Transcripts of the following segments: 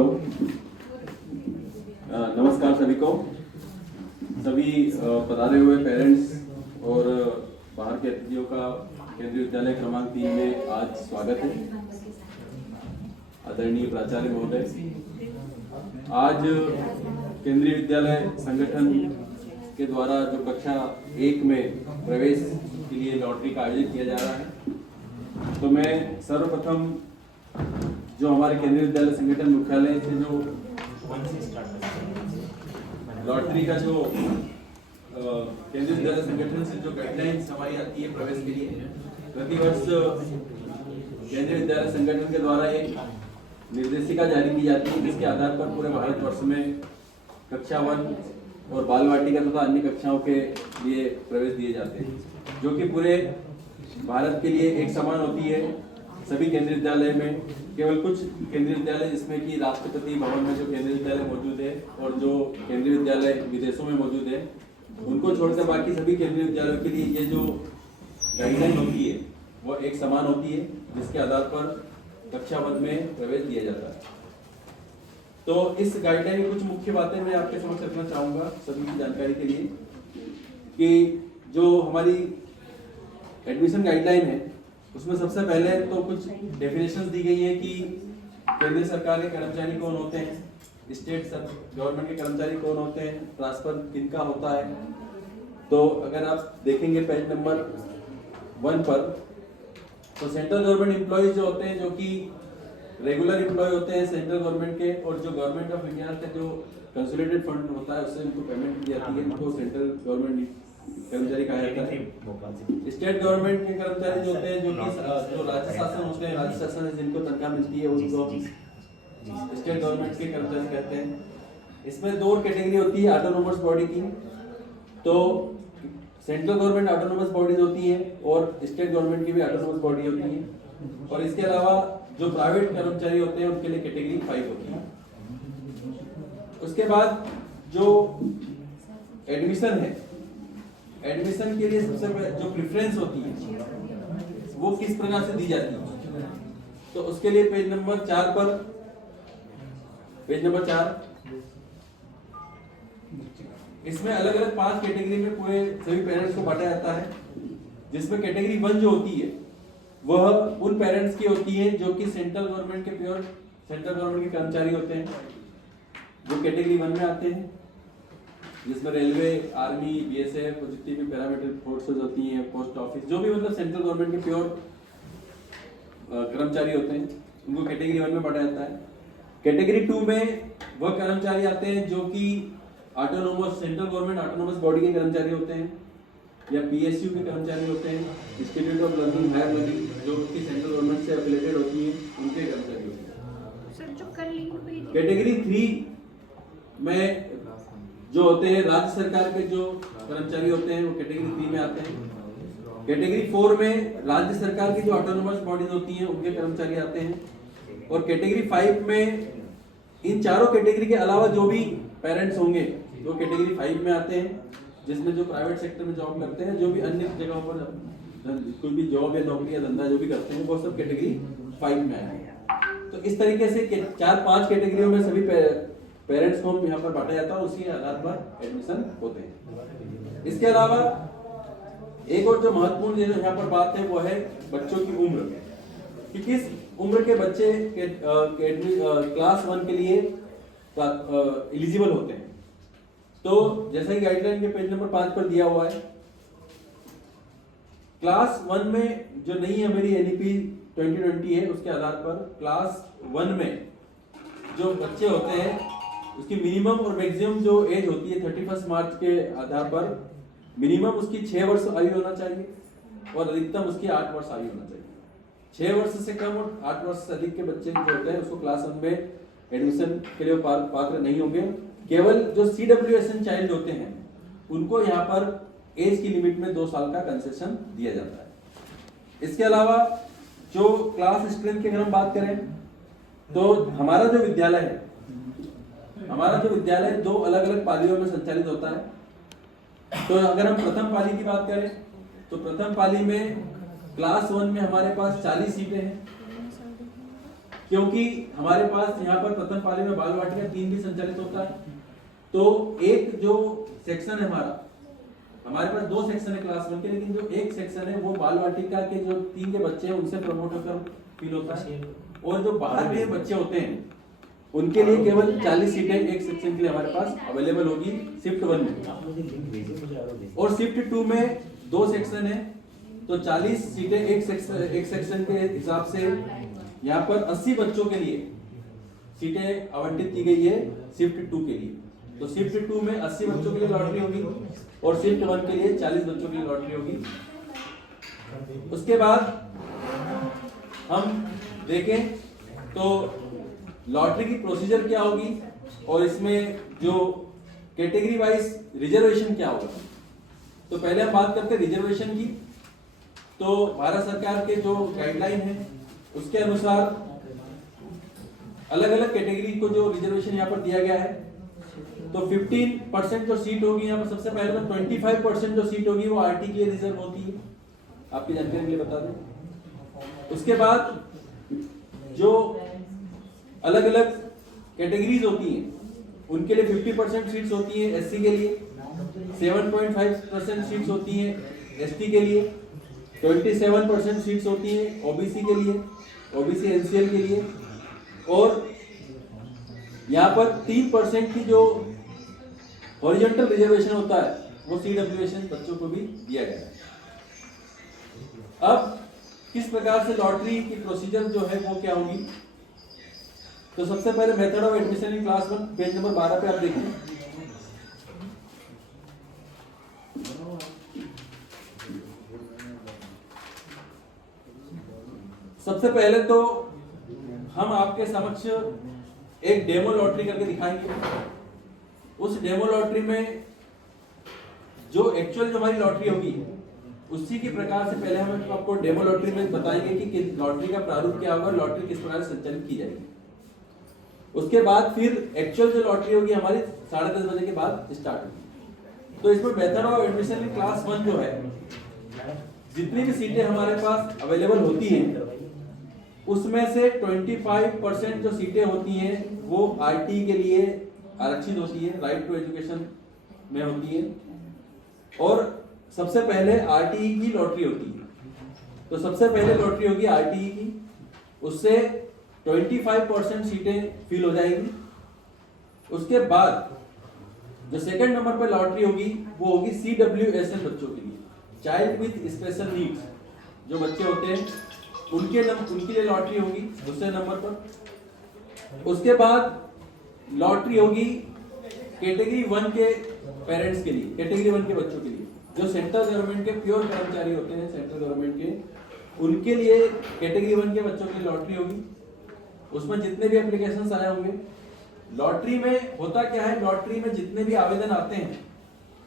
Hello, नमस्कार सभी को। सभी पधारे हुए पेरेंट्स और बाहर के अतिथियों का केंद्रीय विद्यालय क्रमांक 3 में आज स्वागत है। आदरणीय प्राचार्य महोदय, आज केंद्रीय विद्यालय संगठन के द्वारा जो कक्षा 1 में प्रवेश के लिए लॉटरी का आयोजन किया जा रहा है, तो मैं सर्वप्रथम जो हमारे केंद्रीय विद्यालय संगठन मुख्यालय से जो लॉटरी का जो केंद्रीय विद्यालय संगठन से जो गाइडलाइंस हमारी आती है प्रवेश के लिए, प्रतिवर्ष केंद्रीय विद्यालय संगठन के द्वारा एक निर्देशिका जारी की जाती है, जिसके आधार पर पूरे भारतवर्ष में कक्षा 1 और बाल वाटिका तथा अन्य कक्षाओं के लिए प्रवेश दिए जाते हैं, जो कि पूरे भारत के लिए एक समान होती है। सभी केंद्रीय विद्यालय में केवल कुछ केंद्रीय विद्यालय जिसमें कि राष्ट्रपति भवन में जो केंद्रीय विद्यालय मौजूद है और जो केंद्रीय विद्यालय विदेशों में मौजूद है, उनको छोड़कर बाकी सभी केंद्रीय विद्यालयों के लिए ये जो गाइडलाइन होती है वो एक समान होती है, जिसके आधार पर कक्षा 1 में प्रवेश दिया जाता है। तो इस गाइडलाइन की कुछ मुख्य बातें मैं आपके समक्ष रखना चाहूँगा सभी की जानकारी के लिए, कि जो हमारी एडमिशन गाइडलाइन है उसमें सबसे पहले तो कुछ डेफिनेशंस दी गई है कि केंद्र सरकार के कर्मचारी कौन होते हैं, स्टेट गवर्नमेंट के कर्मचारी कौन होते हैं, ट्रांसफर किनका होता है। तो अगर आप देखेंगे पेज नंबर 1 पर, तो सेंट्रल गवर्नमेंट एम्प्लॉयज जो होते हैं, जो कि रेगुलर एम्प्लॉय होते हैं सेंट्रल गवर्नमेंट के, और जो गवर्नमेंट ऑफ इंडिया का जो कंसोलिडेटेड फंड होता है उससे उनको पेमेंट की जाती है, उनको सेंट्रल गवर्नमेंट कर्मचारी कहा जाता है। स्टेट गवर्नमेंट के कर्मचारी जो होते हैं, जो कि जो राज्य शासन होते हैं, राज्य शासन से जिनको तनख्वाह मिलती है उनको स्टेट गवर्नमेंट के कर्मचारी कहते हैं। इसमें 2 कैटेगरी होती है ऑटोनोमस बॉडी की। तो सेंट्रल गवर्नमेंट ऑटोनोमस बॉडीज होती हैं और स्टेट गवर्नमेंट की भी ऑटोनोमस बॉडी होती है। और इसके अलावा जो प्राइवेट कर्मचारी होते हैं उनके लिए कैटेगरी 5 होती है। उसके बाद जो एडमिशन है, एडमिशन के लिए सबसे पहले जो प्रेफरेंस होती है वो किस प्रकार से दी जाती है, तो उसके लिए पेज नंबर 4 पर, पेज नंबर 4, इसमें अलग अलग 5 कैटेगरी में पूरे सभी पेरेंट्स को बांटा जाता है, जिसमें कैटेगरी 1 जो होती है वह उन पेरेंट्स की होती है जो कि सेंट्रल गवर्नमेंट के प्योर सेंट्रल गवर्नमेंट के कर्मचारी होते हैं, जो कैटेगरी 1 में आते हैं, जिसमें रेलवे, आर्मी, बीएसएफ, जितनी भी पैरामिलिट्री फोर्सेस होती हैं, पोस्ट ऑफिस, जो भी मतलब सेंट्रल गवर्नमेंट के प्योर कर्मचारी होते हैं, उनको कैटेगरी 1 में बांटा जाता है। कैटेगरी 2 में वह कर्मचारी आते हैं जो कि autonomous central government autonomous body के कर्मचारी होते हैं, या पीएसयू के कर्मचारी होते हैं, institute of learning, higher learning, जो कि सेंट्रल गवर्नमेंट से एफिलिएटेड होती हैं, उनके कर्मचारी होते हैं। कैटेगरी 3 में जो होते हैं राज्य सरकार के जो कर्मचारी होते हैं वो कैटेगरी 3 में आते हैं। कैटेगरी 4 में राज्य सरकार की जो ऑटोनोमस बॉडीज होती हैं उनके कर्मचारी आते हैं। और कैटेगरी 5 में इन चारों कैटेगरी के अलावा जो भी पेरेंट्स होंगे वो कैटेगरी 5 में आते हैं, जिसमें जो प्राइवेट सेक्टर में जॉब करते हैं, जो भी अन्य जगहों पर कोई भी जॉब या नौकरी या धंधा जो भी करते हैं, वो सब कैटेगरी 5 में आए हैं। तो इस तरीके से 4-5 कैटेगरियों में सभी पेरेंट्स को यहाँ पर बांटा जाता है, उसी आधार पर एडमिशन होते हैं। इसके अलावा एक और जो महत्वपूर्ण यहाँ पर बात है वो है बच्चों की उम्र, कि किस उम्र के बच्चे क्लास 1 के लिए एलिजिबल होते हैं। तो जैसा कि गाइडलाइन के पेज नंबर 5 पर दिया हुआ है, क्लास 1 में जो नई हमारी एनईपी 2020 है उसके आधार पर क्लास 1 में जो बच्चे होते हैं उसकी मिनिमम और मैक्सिमम जो एज होती है 31 मार्च के आधार पर, मिनिमम उसकी 6 वर्ष आयु होना चाहिए और अधिकतम उसकी 8 वर्ष आयु होना चाहिए। 6 वर्ष से कम और 8 वर्ष से अधिक के बच्चे जो होते हैं उसको क्लास 1 में एडमिशन के लिए पात्र नहीं होंगे। केवल जो CWSN चाइल्ड होते हैं उनको यहाँ पर एज की लिमिट में 2 साल का कंसेशन दिया जाता है। इसके अलावा जो क्लास स्ट्रेंथ की अगर हम बात करें, तो हमारा जो विद्यालय है, हमारा जो विद्यालय 2 अलग अलग पालियों में संचालित होता है। तो अगर हम प्रथम पाली की बात करें तो प्रथम पाली में क्लास 1 में हमारे पास 40 सीटें हैं, क्योंकि हमारे पास यहाँ पर प्रथम पाली में बाल वाटिका 3 भी संचालित होता है, तो एक जो सेक्शन है हमारे पास 2 सेक्शन है क्लास 1 के, लेकिन जो एक सेक्शन है वो बाल वाटिका के जो 3 के बच्चे हैं उनसे प्रमोट होकर फील होता है, और जो बाहर के बच्चे होते हैं उनके लिए केवल 40 सीटें एक सेक्शन के लिए हमारे पास अवेलेबल होगी शिफ्ट 1 में, और शिफ्ट 2 में 2 सेक्शन है, तो 40 सीटें एक सेक्शन के हिसाब से यहाँ पर 80 बच्चों के लिए सीटें आवंटित की गई है शिफ्ट 2 के लिए। तो शिफ्ट 2 में 80 बच्चों के लिए लॉटरी होगी और शिफ्ट 1 के लिए 40 बच्चों के लिए लॉटरी होगी। उसके बाद हम देखें तो लॉटरी की प्रोसीजर क्या होगी और इसमें जो कैटेगरी वाइज रिजर्वेशन क्या होगा। तो पहले हम बात करते हैं रिजर्वेशन की। तो भारत सरकार के जो गाइडलाइन है उसके अनुसार अलग अलग कैटेगरी को जो रिजर्वेशन यहाँ पर दिया गया है, तो 15% जो सीट होगी यहाँ पर, सबसे पहले तो 25% जो सीट होगी वो आरटी के लिए रिजर्व होती है, आपकी जानकारी के लिए बता दें। उसके बाद जो अलग अलग कैटेगरीज होती हैं उनके लिए 50% सीट्स होती है एससी के लिए, 7.5% सीट्स होती हैं एसटी के लिए, 27% सीट्स होती हैं ओबीसी के लिए, ओबीसी एनसीएल के लिए, और यहाँ पर 3% की जो हॉरिजॉन्टल रिजर्वेशन होता है वो सीडब्ल्यूएसएन बच्चों को भी दिया गया है। अब किस प्रकार से लॉटरी की प्रोसीजर जो है वो क्या होगी, तो सबसे पहले method of admission in class 1 page number 12 पे आप देखें। सबसे पहले तो हम आपके समक्ष एक डेमो लॉटरी करके दिखाएंगे। उस डेमो लॉटरी में जो एक्चुअल जो हमारी लॉटरी होगी उसी के प्रकार से पहले हम आपको डेमो लॉटरी में बताएंगे कि लॉटरी का प्रारूप क्या होगा, लॉटरी किस प्रकार से संचालित की जाएगी। उसके बाद फिर एक्चुअल जो लॉटरी होगी हमारी 10:30 बजे के बाद स्टार्ट होगी। तो इसमें method of admission in class 1 जो है, जितनी भी सीटें हमारे पास अवेलेबल होती हैं उसमें से 25% जो सीटें होती हैं वो आरटी के लिए आरक्षित होती है, राइट टू एजुकेशन में होती है, और सबसे पहले आरटीई की लॉटरी होती है। तो सबसे पहले लॉटरी होगी आरटीई की, उससे 25% सीटें फिल हो जाएगी। उसके बाद जो सेकंड नंबर पर लॉटरी होगी वो होगी सीडब्ल्यूएसएन बच्चों के लिए, चाइल्ड विद स्पेशल नीड्स जो बच्चे होते हैं उनके लिए लॉटरी होगी दूसरे नंबर पर। उसके बाद लॉटरी होगी कैटेगरी 1 के पेरेंट्स के लिए, कैटेगरी 1 के बच्चों के लिए जो सेंट्रल गवर्नमेंट के प्योर कर्मचारी होते हैं, सेंट्रल गवर्नमेंट के, उनके लिए कैटेगरी 1 के बच्चों के लिए लॉटरी होगी। उसमें जितने भी एप्लीकेशंस आए होंगे, लॉटरी में होता क्या है, लॉटरी में जितने भी आवेदन आते हैं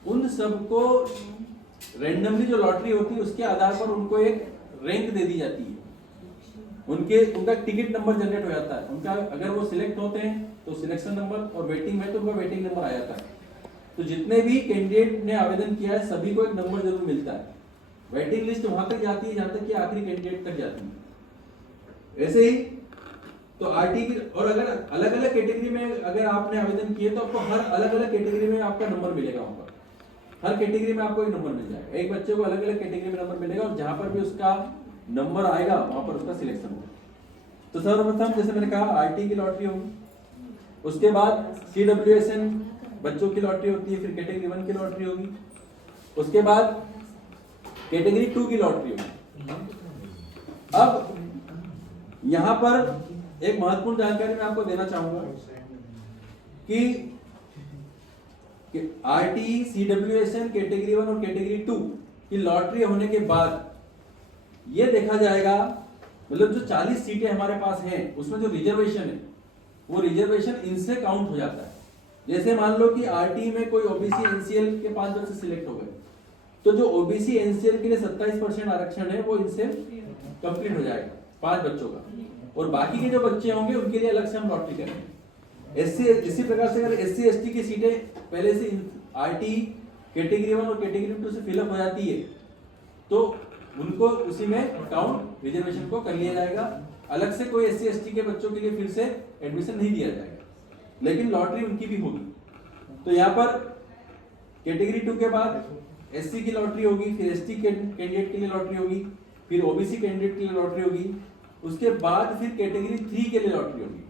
उन सबको रैंडमली जो लॉटरी होती है उसके आधार पर उनको एक रैंक दे दी जाती है, उनका टिकट नंबर जनरेट हो जाता है। उनका अगर वो सिलेक्ट होते हैं तो सिलेक्शन नंबर, और वेटिंग में तो उनका वेटिंग नंबर आ जाता है। तो जितने भी कैंडिडेट ने आवेदन किया है सभी को एक नंबर जरूर मिलता है। वेटिंग लिस्ट वहां तक जाती है जहां तक कि आखिरी कैंडिडेट तक जाती है। ऐसे ही तो आरटी की, और अगर अलग अलग कैटेगरी में अगर आपने आवेदन किए तो आपको हर अलग अलग कैटेगरी में आपका नंबर मिलेगा। वहां पर हर कैटेगरी में आपको एक नंबर मिल जाएगा, एक बच्चे को अलग अलग कैटेगरी में नंबर मिलेगा, और जहां पर भी उसका नंबर आएगा वहां पर उसका सिलेक्शन होगा। तो सर्वप्रथम जैसे मैंने कहा आरटी की लॉटरी होगी, उसके बाद सीडब्ल्यूएसएन बच्चों की लॉटरी होती है, फिर कैटेगरी 1 की लॉटरी होगी, उसके बाद कैटेगरी 2 की लॉटरी होगी। अब यहां पर एक महत्वपूर्ण जानकारी मैं आपको देना चाहूंगा कि आरटी, सीडब्ल्यूएसएन, कैटेगरी 1 और कैटेगरी 2 की लॉटरी होने के बाद ये देखा जाएगा, मतलब जो 40 सीटें हमारे पास हैं उसमें जो रिजर्वेशन है वो रिजर्वेशन इनसे काउंट हो जाता है। जैसे मान लो कि आरटी में कोई ओबीसी एनसीएल के 5 बच्चे सिलेक्ट हो गए, तो जो ओबीसी एनसीएल के लिए 27% आरक्षण है वो इनसे कंप्लीट हो जाएगा 5 बच्चों का, और बाकी के जो बच्चे होंगे उनके लिए अलग से हम लॉटरी करेंगे। इसी प्रकार से अगर एससी एसटी की सीटें पहले से आरटी कैटेगरी 1 और कैटेगरी 2 से फिलअप हो जाती है तो उनको उसी में काउंट रिजर्वेशन को कर लिया जाएगा। अलग से कोई SC ST के बच्चों के लिए फिर से एडमिशन नहीं दिया जाएगा, लेकिन लॉटरी उनकी भी होगी। तो यहाँ पर कैटेगरी 2 के बाद SC की लॉटरी होगी, फिर ST कैंडिडेट के लिए लॉटरी होगी, फिर OBC कैंडिडेट के लिए लॉटरी होगी, उसके बाद फिर कैटेगरी 3 के लिए लॉटरी होगी,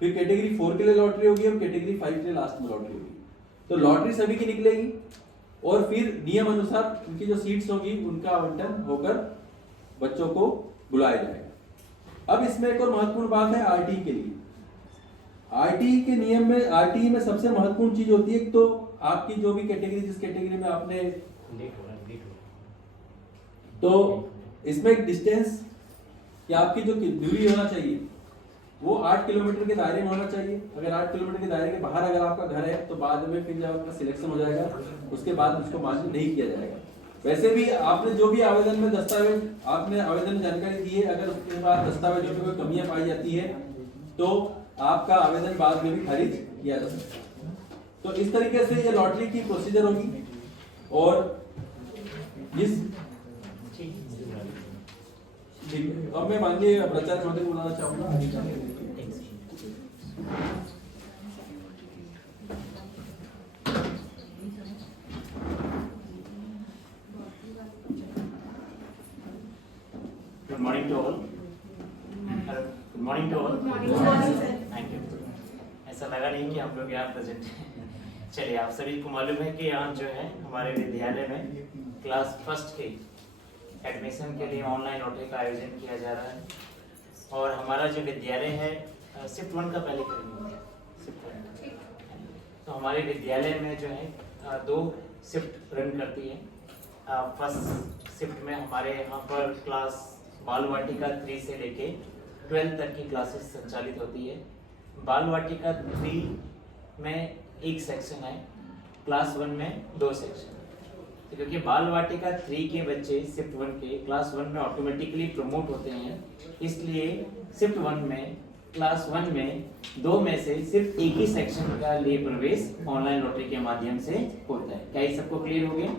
फिर कैटेगरी 4 के लिए लॉटरी होगी और कैटेगरी 5 के लिए लास्ट में लॉटरी होगी। तो लॉटरी सभी की निकलेगी और फिर नियम अनुसार उनकी जो सीट्स होगी उनका आवंटन होकर बच्चों को बुलाया जाएगा। अब इसमें एक और महत्वपूर्ण बात है RTE के लिए। RTE के नियम में, RTE में सबसे महत्वपूर्ण चीज होती है तो आपकी जो भी कैटेगरी, जिस कैटेगरी में आपने, तो इसमें एक डिस्टेंस कि आपकी जो दूरी होना चाहिए वो 8 किलोमीटर के दायरे में होना चाहिए। अगर 8 किलोमीटर के दायरे के बाहर अगर आपका घर है तो बाद में फिर जब आपका सिलेक्शन हो जाएगा उसके बाद उसको मान्य नहीं किया जाएगा। वैसे भी आपने जो भी आवेदन में दस्तावेज, आपने आवेदन में जानकारी दी है, अगर उसके बाद दस्तावेजों में कोई कमियां पाई जाती है तो आपका आवेदन बाद में भी खारिज किया जा सकता है। तो इस तरीके से ये लॉटरी की प्रोसीजर होगी। और इस अब मैं माननीय प्राचार्य महोदय को बुलाना चाहूंगा। Good morning to all. Good morning to all. Thank you. ऐसा लगा नहीं कि हम लोग यहाँ प्रेजेंट हैं। चलिए, आप सभी को मालूम है कि यहाँ जो है हमारे विद्यालय में क्लास फर्स्ट के एडमिशन के लिए ऑनलाइन लॉटरी का आयोजन किया जा रहा है। और हमारा जो विद्यालय है शिफ्ट 1 का पहले करेंगे, शिफ्ट 1। तो हमारे विद्यालय में जो है 2 शिफ्ट रन करती है। फर्स्ट शिफ्ट में हमारे यहाँ पर क्लास बाल वाटिका 3 से लेके 12 तक की क्लासेस संचालित होती है। बाल वाटिका 3 में एक सेक्शन है, क्लास 1 में 2 सेक्शन। तो क्योंकि बाल वाटिका 3 के बच्चे शिफ्ट 1 के क्लास 1 में ऑटोमेटिकली प्रमोट होते हैं, इसलिए शिफ्ट 1 में क्लास 1 में 2 में से सिर्फ एक ही सेक्शन का लिए प्रवेश ऑनलाइन लॉटरी के माध्यम से होता है। क्या ये सबको क्लियर हो गया?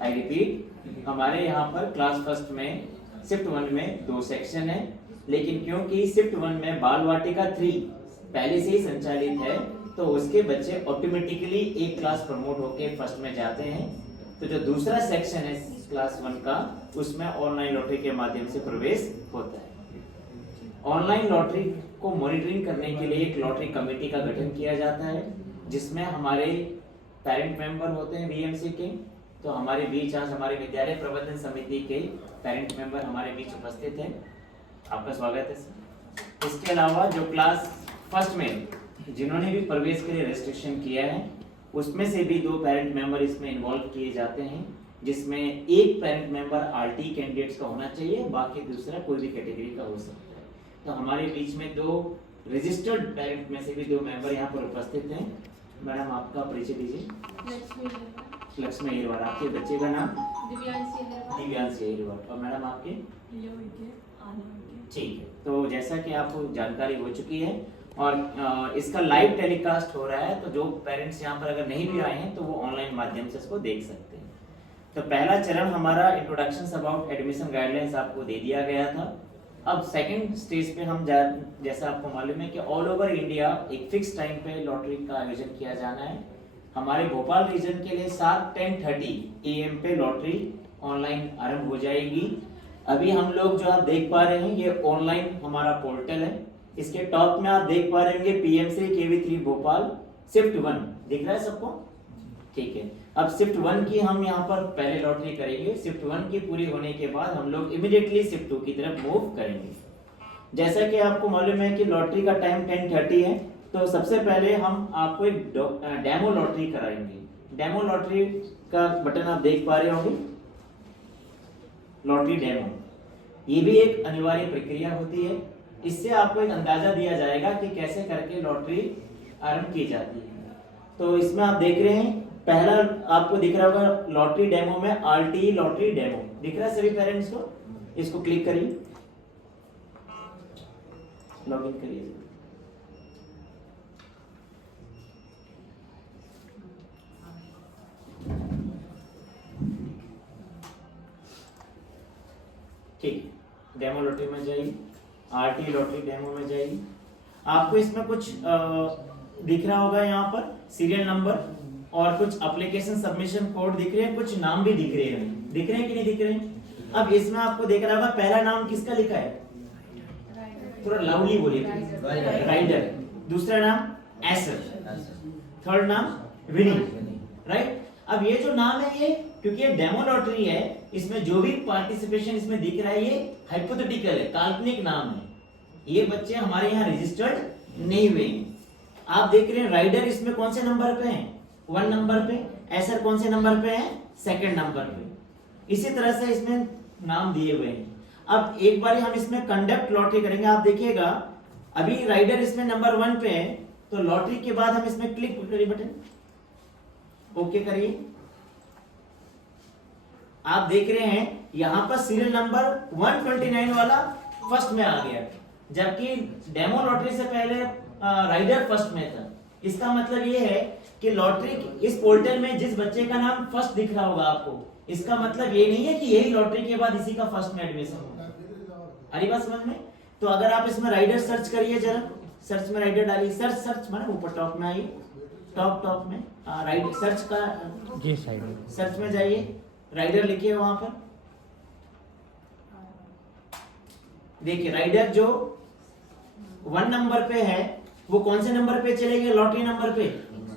आई रिपीट, हमारे यहाँ पर क्लास फर्स्ट में शिफ्ट 1 में 2 सेक्शन है, लेकिन क्योंकि शिफ्ट 1 में बाल वाटिका 3 पहले से ही संचालित है तो उसके बच्चे ऑटोमेटिकली एक क्लास प्रमोट होकर फर्स्ट में जाते हैं। तो जो दूसरा सेक्शन है क्लास 1 का, उसमें ऑनलाइन लॉटरी के माध्यम से प्रवेश होता है। ऑनलाइन लॉटरी को मॉनिटरिंग करने के लिए एक लॉटरी कमेटी का गठन किया जाता है, जिसमें हमारे पेरेंट मेंबर होते हैं बीएमसी के। तो हमारे बीच आज हमारे विद्यालय प्रबंधन समिति के पेरेंट मेंबर हमारे बीच उपस्थित हैं, आपका स्वागत है सर। इसके अलावा जो क्लास फर्स्ट में जिन्होंने भी प्रवेश के लिए रेस्ट्रिक्शन किया है, उसमें से भी 2 पेरेंट मेंबर इसमें इन्वॉल्व किए जाते हैं, जिसमें एक पेरेंट मेंबर RTE कैंडिडेट्स का होना चाहिए, बाकी दूसरा कोई भी कैटेगरी का हो सकता है। तो हमारे बीच में 2 रजिस्टर्ड पेरेंट में से भी 2 मेंबर यहाँ पर उपस्थित हैं। मैडम, आपका परिचय दीजिए। लक्ष्मी अहिरवार। आपके बच्चे का नाम? दिव्यांशी अहिरवार। और मैडम आपके? ठीक है। तो जैसा कि आपको जानकारी हो चुकी है और इसका लाइव टेलीकास्ट हो रहा है, तो जो पेरेंट्स यहाँ पर अगर नहीं भी आए हैं तो वो ऑनलाइन माध्यम से इसको देख सकते हैं। तो पहला चरण हमारा इंट्रोडक्शन अबाउट एडमिशन गाइडलाइंस आपको दे दिया गया था। अब सेकंड स्टेज पे हम जैसा आपको मालूम है कि ऑल ओवर इंडिया एक फिक्स टाइम पे लॉटरी का आयोजन किया जाना है। हमारे भोपाल रीजन के लिए 7:10:30 AM पे लॉटरी ऑनलाइन आरंभ हो जाएगी। अभी हम लोग जो आप देख पा रहे हैं, ये ऑनलाइन हमारा पोर्टल है। इसके टॉप में आप देख पा रहे होंगे PMC KV3 भोपाल शिफ्ट 1 दिख रहा है सबको? ठीक है। अब शिफ्ट 1 की हम यहाँ पर पहले लॉटरी करेंगे। शिफ्ट 1 की पूरी होने के बाद हम लोग इमीडिएटली शिफ्ट 2 की तरफ मूव करेंगे। जैसा कि आपको मालूम है कि लॉटरी का टाइम 10:30 है, तो सबसे पहले हम आपको एक डेमो लॉटरी कराएंगे। डेमो लॉटरी का बटन आप देख पा रहे होंगे, लॉटरी डेमो। ये भी एक अनिवार्य प्रक्रिया होती है। इससे आपको एक अंदाजा दिया जाएगा कि कैसे करके लॉटरी आरंभ की जाती है। तो इसमें आप देख रहे हैं, पहला आपको दिख रहा होगा लॉटरी डेमो में RTE लॉटरी डेमो दिख रहा है सभी पेरेंट्स को। इसको क्लिक करिए, लॉगिन करिए। ठीक, डेमो लॉटरी में जाइए। आरटी लॉटरी डेमो में जाइए। आपको इसमें कुछ दिख रहा होगा यहाँ पर सीरियल नंबर और कुछ एप्लीकेशन सबमिशन कोड दिख रहे हैं, कुछ नाम भी दिख रहे हैं कि नहीं दिख रहे हैं। अब इसमें आपको देख रहा होगा पहला नाम किसका लिखा है, थोड़ा लाउडली बोलिए, राइडर। दूसरा नाम एसर, थर्ड नाम विनी, राइट। अब ये जो नाम है ये, क्योंकि ये डेमो लॉटरी है, इसमें जो भी पार्टिसिपेशन इसमें दिख रहा है ये हाइपोथेटिकल है, काल्पनिक नाम है। ये बच्चे हमारे यहाँ रजिस्टर्ड नहीं हुए हैं। आप देख रहे हैं राइडर इसमें कौन से नंबर पे है, 1 नंबर पे। एसर कौन से नंबर पे है, 2nd नंबर पे। इसी तरह से इसमें नाम दिए हुए हैं। अब एक बार हम इसमें कंडक्ट लॉटरी करेंगे। आप देखिएगा अभी राइडर इसमें नंबर 1 पे है, तो लॉटरी के बाद हम इसमें क्लिक करिए बटन, ओके करिए। आप देख रहे हैं यहां पर सीरियल नंबर 129 वाला फर्स्ट में आ गया, जबकि डेमो लॉटरी से पहले राइडर फर्स्ट में था। इसका मतलब ये है कि लॉटरी इस पोर्टल में जिस बच्चे का नाम फर्स्ट दिख रहा होगा आपको, इसका मतलब ये नहीं है कि यही लॉटरी के बाद इसी का फर्स्ट में एडमिशन होगा। हरी बात समझ में? तो अगर आप इसमें राइडर सर्च करिए, जरा सर्च में राइडर डालिए, सर्च माने ऊपर टॉप में आइए, टॉप में राइडर सर्च का ये साइड सर्च में जाइए, राइडर लिखिए वहां पर। देखिए राइडर जो 1 नंबर पे है वो कौन से नंबर पे चलेंगे, लॉटरी नंबर पे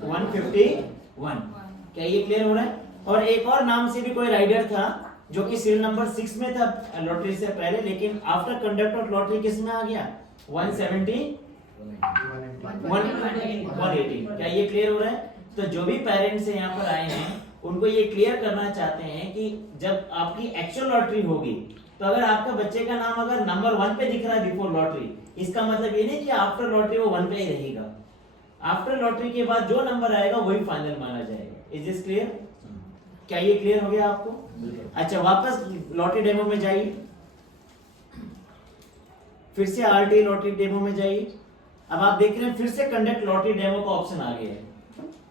151। क्या ये क्लियर हो रहा है? और एक और नाम से भी कोई राइडर था जो कि सीरियल नंबर 6 में था लॉटरी से पहले, लेकिन आफ्टर कंडक्ट ऑफ लॉटरी किस में आ गया, 170 118। क्या ये क्लियर हो रहा है? तो जो भी पेरेंट्स यहाँ पर आए हैं उनको ये क्लियर करना चाहते हैं कि जब आपकी एक्चुअल लॉटरी होगी, तो अगर आपका बच्चे का नाम अगर नंबर 1 पे दिख रहा है बिफोर लॉटरी, इसका मतलब ये नहीं कि आफ्टर लॉटरी वो 1 पे ही रहेगा। आफ्टर लॉटरी के बाद जो नंबर आएगा वही फाइनल माना जाएगा। Is this clear? क्या ये क्लियर हो गया आपको? अच्छा, वापस लॉटरी डेमो में जाइए, फिर से आरटी लॉटरी डेमो में जाइए। अब आप देख रहे हैं फिर से कंडक्ट लॉटरी डेमो का ऑप्शन आ गया है।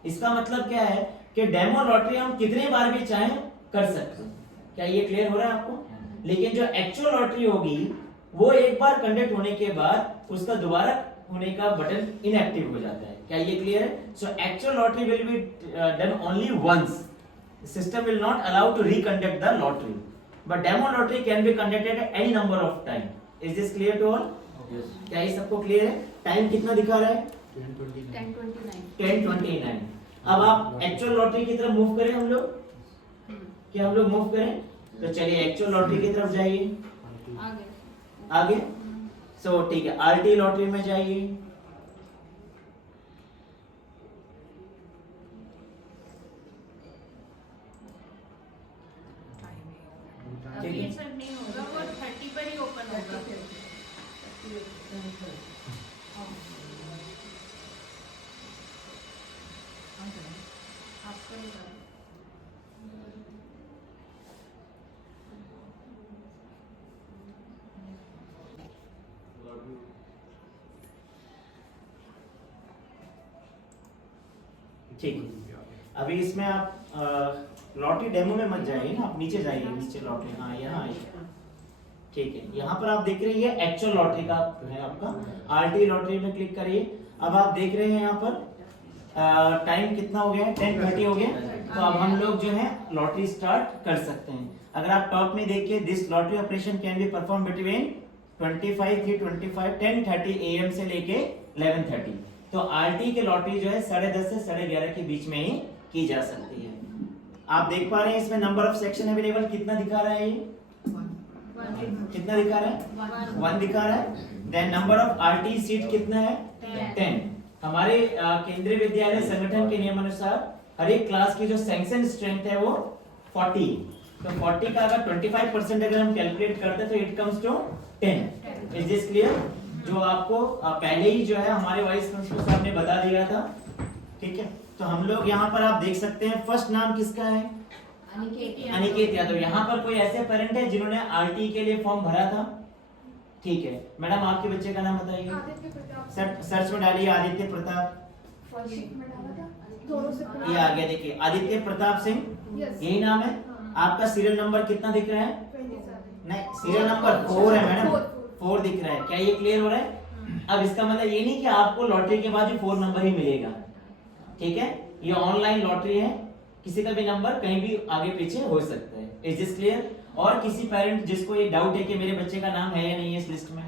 इसका मतलब क्या है कि डेमो लॉटरी हम कितने बार भी चाहें कर सकते हैं। क्या ये क्लियर हो रहा है आपको? लेकिन जो एक्चुअल लॉटरी होगी वो एक बार कंडक्ट होने के बाद उसका दोबारा होने का बटन इनएक्टिव हो जाता है। क्या ये क्लियर है? So actual lottery will be done only once. System will not allow to reconduct the lottery, but demo lottery can be conducted at any number of time. Is this clear to all? Yes. क्या ये सबको clear है? Time कितना दिखा रहा है? 10:29। अब आप एक्चुअल लॉटरी की तरफ मूव करें हम लोग, क्या हम लोग मूव करें? तो चलिए एक्चुअल लॉटरी की तरफ जाइए, आगे। सो ठीक है, आरटी लॉटरी में जाइए। नहीं होगा, वो 30 पर ही ओपन होगा। ठीक है, अभी इसमें आप लॉटरी डेमो में मत जाइए ना, आप नीचे जाइए, नीचे लॉटरी, हाँ यहाँ आइए। ठीक है, यहाँ पर आप देख रहे हैं ये एक्चुअल लॉटरी का है आपका, आरटी लॉटरी में क्लिक करिए। अब आप देख रहे हैं यहाँ पर टाइम कितना हो गया है, 10:30 हो गया। तो अब हम लोग जो है लॉटरी स्टार्ट कर सकते हैं। अगर आप टॉप में देखिए, this lottery operation can be perform between 25 10:30 AM से लेके 11:30। तो आरटी की लॉटरी जो है 10:30 से 11:30 के बीच में ही की जा सकती है। आप देख पा रहे हैं इसमें नंबर ऑफ सेक्शन अवेलेबल कितना दिखा रहा है, ये कितना दिखा रहा है, 1 दिखा रहा है। Then number of RT seat कितना है, 10। हमारे केंद्रीय विद्यालय संगठन के नियम अनुसार हर एक क्लास की जो सैंक्शन स्ट्रेंथ है वो 40। तो 40 का अगर 25% अगर हम कैलकुलेट करते हैं तो it comes to 10। Is this clear? जो आपको पहले ही जो है हमारे वाइस प्रिंसिपल साहब ने बता दिया था। ठीक है, तो हम लोग यहाँ पर आप देख सकते हैं फर्स्ट नाम किसका है, अनिकेत यादव। यहाँ पर कोई ऐसे पेरेंट है जिन्होंने आरटी के लिए फॉर्म भरा था? ठीक है, मैडम आपके बच्चे का नाम बताइए। सर्च में डालिए आदित्य प्रताप, ये आ गया, देखिए आदित्य प्रताप सिंह, यही नाम है। आपका सीरियल नंबर कितना दिख रहा है? नहीं, सीरियल नंबर 4 है मैडम, 4 दिख रहा है, क्या ये क्लियर हो रहा है? अब इसका मतलब ये नहीं कि आपको लॉटरी के बाद भी 4 नंबर ही मिलेगा, ठीक है? ये ऑनलाइन लॉटरी है, किसी का भी नंबर कहीं भी आगे पीछे हो सकता है। Is this clear? और किसी पेरेंट जिसको ये डाउट है कि मेरे बच्चे का नाम है या नहीं है इस लिस्ट में?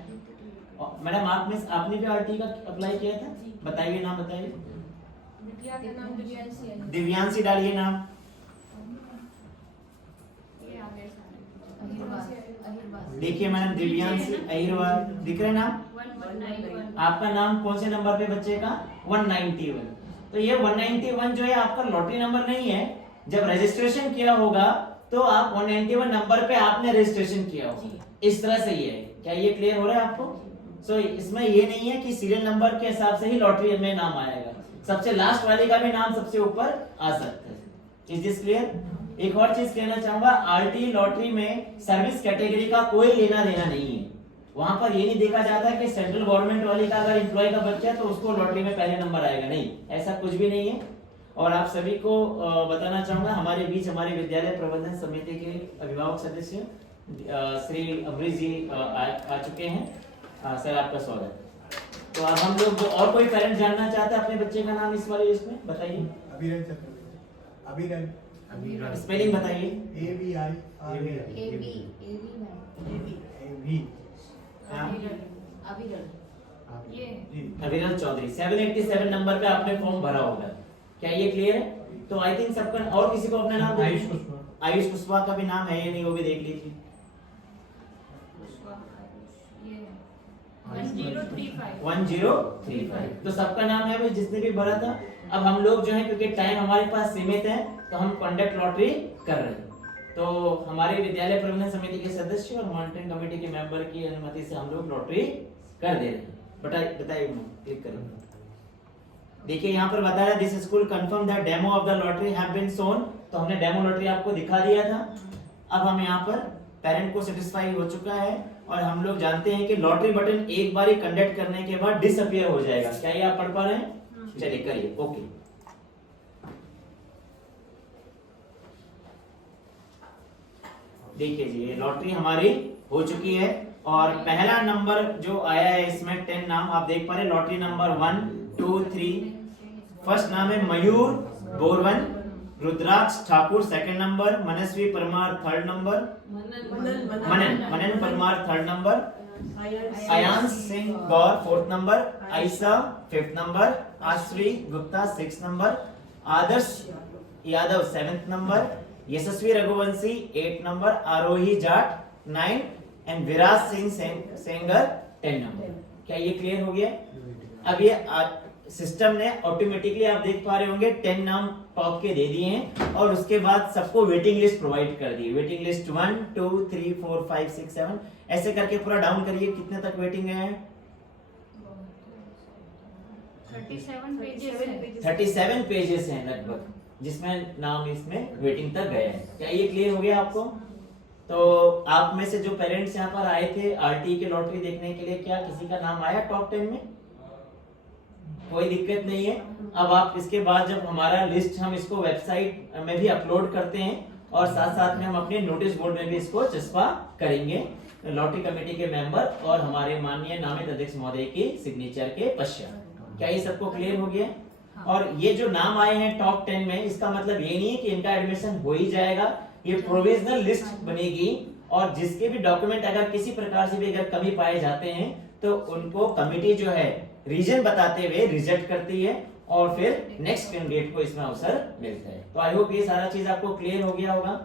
मैडम आपने भी आरटी का अप्लाई किया था, बताइए नाम बताइए। बिटिया का नाम दिव्यांशी है। दिव्यांशी डालिए नाम। ये आ गए सारे। देखिए मैडम दिव्यांशी अहिरवाल दिख रहे नाम? 1191। आपका नाम कौन से नंबर पे बच्चे का? 191। तो ये 191 जो है आपका लॉटरी नंबर नहीं है। जब रजिस्ट्रेशन किया होगा तो आप 191 नंबर पे आपने रजिस्ट्रेशन किया होगा, इस तरह से ये है। क्या ये क्लियर हो रहा है आपको? सो इसमें ये नहीं है कि सीरियल नंबर के हिसाब से ही लॉटरी में नाम आएगा, सबसे लास्ट वाले का भी नाम सबसे ऊपर आ सकता है। Is this clear? एक और चीज कहना चाहूंगा, आरटी लॉटरी में सर्विस कैटेगरी का कोई लेना देना नहीं है। वहां पर ये नहीं देखा जाता कि सेंट्रल गवर्नमेंट वाले का अगर एम्प्लॉय का बच्चा है तो उसको लॉटरी में पहले नंबर आएगा, नहीं, ऐसा कुछ भी नहीं है। और आप सभी को बताना चाहूंगा, हमारे बीच हमारे विद्यालय प्रबंधन समिति के अभिभावक सदस्य श्री अमरीश जी आ चुके हैं। सर आपका स्वागत। तो अब हम लोग जो और कोई पेरेंट जानना चाहता है अपने बच्चे का नाम इस वाले लिस्ट में, बताइए। अभिरन चक्रवर्ती। अभिरन स्पेलिंग बताइए। ये अभिरन चौधरी 787 नंबर पे आपने फॉर्म भरा होगा, क्या ये क्लियर है? तो आई थिंक सबका, और किसी को अपना नाम? आयुष कुशवाहा का भी नाम है या नहीं वो भी देख लीजिए। ये 1035। 1035 तो सबका नाम है भाई जिसने भी भरा था। अब हम लोग जो है क्योंकि टाइम हमारे पास सीमित है तो हम कंडक्ट लॉटरी कर रहे हैं। तो हमारे विद्यालय प्रबंधन समिति के सदस्य और मॉनिटरिंग कमेटी के मेंबर की अनुमति से हम लोग लॉटरी कर दे रहे हैं। बताइए क्लिक करें। देखिए यहाँ पर बता रहा है this school confirm that demo of the lottery have been shown. तो हमने डेमो लॉटरी आपको दिखा दिया था। अब हम यहाँ पर पेरेंट को सेटिस्फाई हो चुका है और हम लोग जानते हैं कि लॉटरी बटन एक बार ही कंडक्ट करने के बाद डिसअपीयर हो जाएगा। क्या ये आप पढ़ पा रहे हैं? चलिए करिए। ओके, देखिए जी ये लॉटरी हमारी हो चुकी है और पहला नंबर जो आया है इसमें 10 नाम आप देख पा रहे हैं। Lottery number 1 2 3। फर्स्ट नाम है Mayur Borwan, Rudraksh Thakur second number, Manasvi Parmar third number, Manan Parmar third number, Ayansh Singh Gaur fourth number, Ayesha fifth number, Aashri Gupta six number, Adarsh Yadav seventh number, Yashasvi Raghuvanshi 8 number, Aarohi Jat 9 and Viraj Singh Sengar 10 number. क्या ये क्लियर हो गया? अब ये सिस्टम ने ऑटोमेटिकली आप देख पा रहे होंगे 10 नाम टॉप के दे दिए हैं और उसके बाद सबको वेटिंग लिस्ट प्रोवाइड कर दी। वेटिंग लिस्ट 1 2 3 4 5 6 7 ऐसे करके पूरा डाउन करिए कितने तक वेटिंग है। 37 पेजेस है। 37 पेजेस हैं लगभग जिसमें नाम इसमें वेटिंग तक गए हैं। क्या ये क्लियर हो गया आपको? तो आप में से जो पेरेंट्स यहाँ पर आए थे आरटी के लॉटरी देखने के लिए, क्या किसी का नाम आया टॉप 10 में? कोई दिक्कत नहीं है। अब आप इसके बाद जब हमारा लिस्ट हम इसको वेबसाइट में भी अपलोड करते हैं और साथ साथ में हम अपने नोटिस बोर्ड में भी इसको चस्पा करेंगे लॉटरी कमेटी के मेंबर और हमारे माननीय नामित अध्यक्ष महोदय की सिग्नेचर के पश्चात। क्या ये सबको क्लियर हो गया? और ये जो नाम आए हैं टॉप 10 में इसका मतलब ये नहीं है कि इनका एडमिशन हो ही जाएगा। ये प्रोविजनल लिस्ट बनेगी और जिसके भी डॉक्यूमेंट अगर किसी प्रकार से भी अगर कमी पाए जाते हैं तो उनको कमेटी जो है रीजन बताते हुए रिजेक्ट करती है और फिर नेक्स्ट कैंडिडेट को इसमें अवसर मिलता है। तो आई होप ये सारा चीज आपको क्लियर हो गया होगा,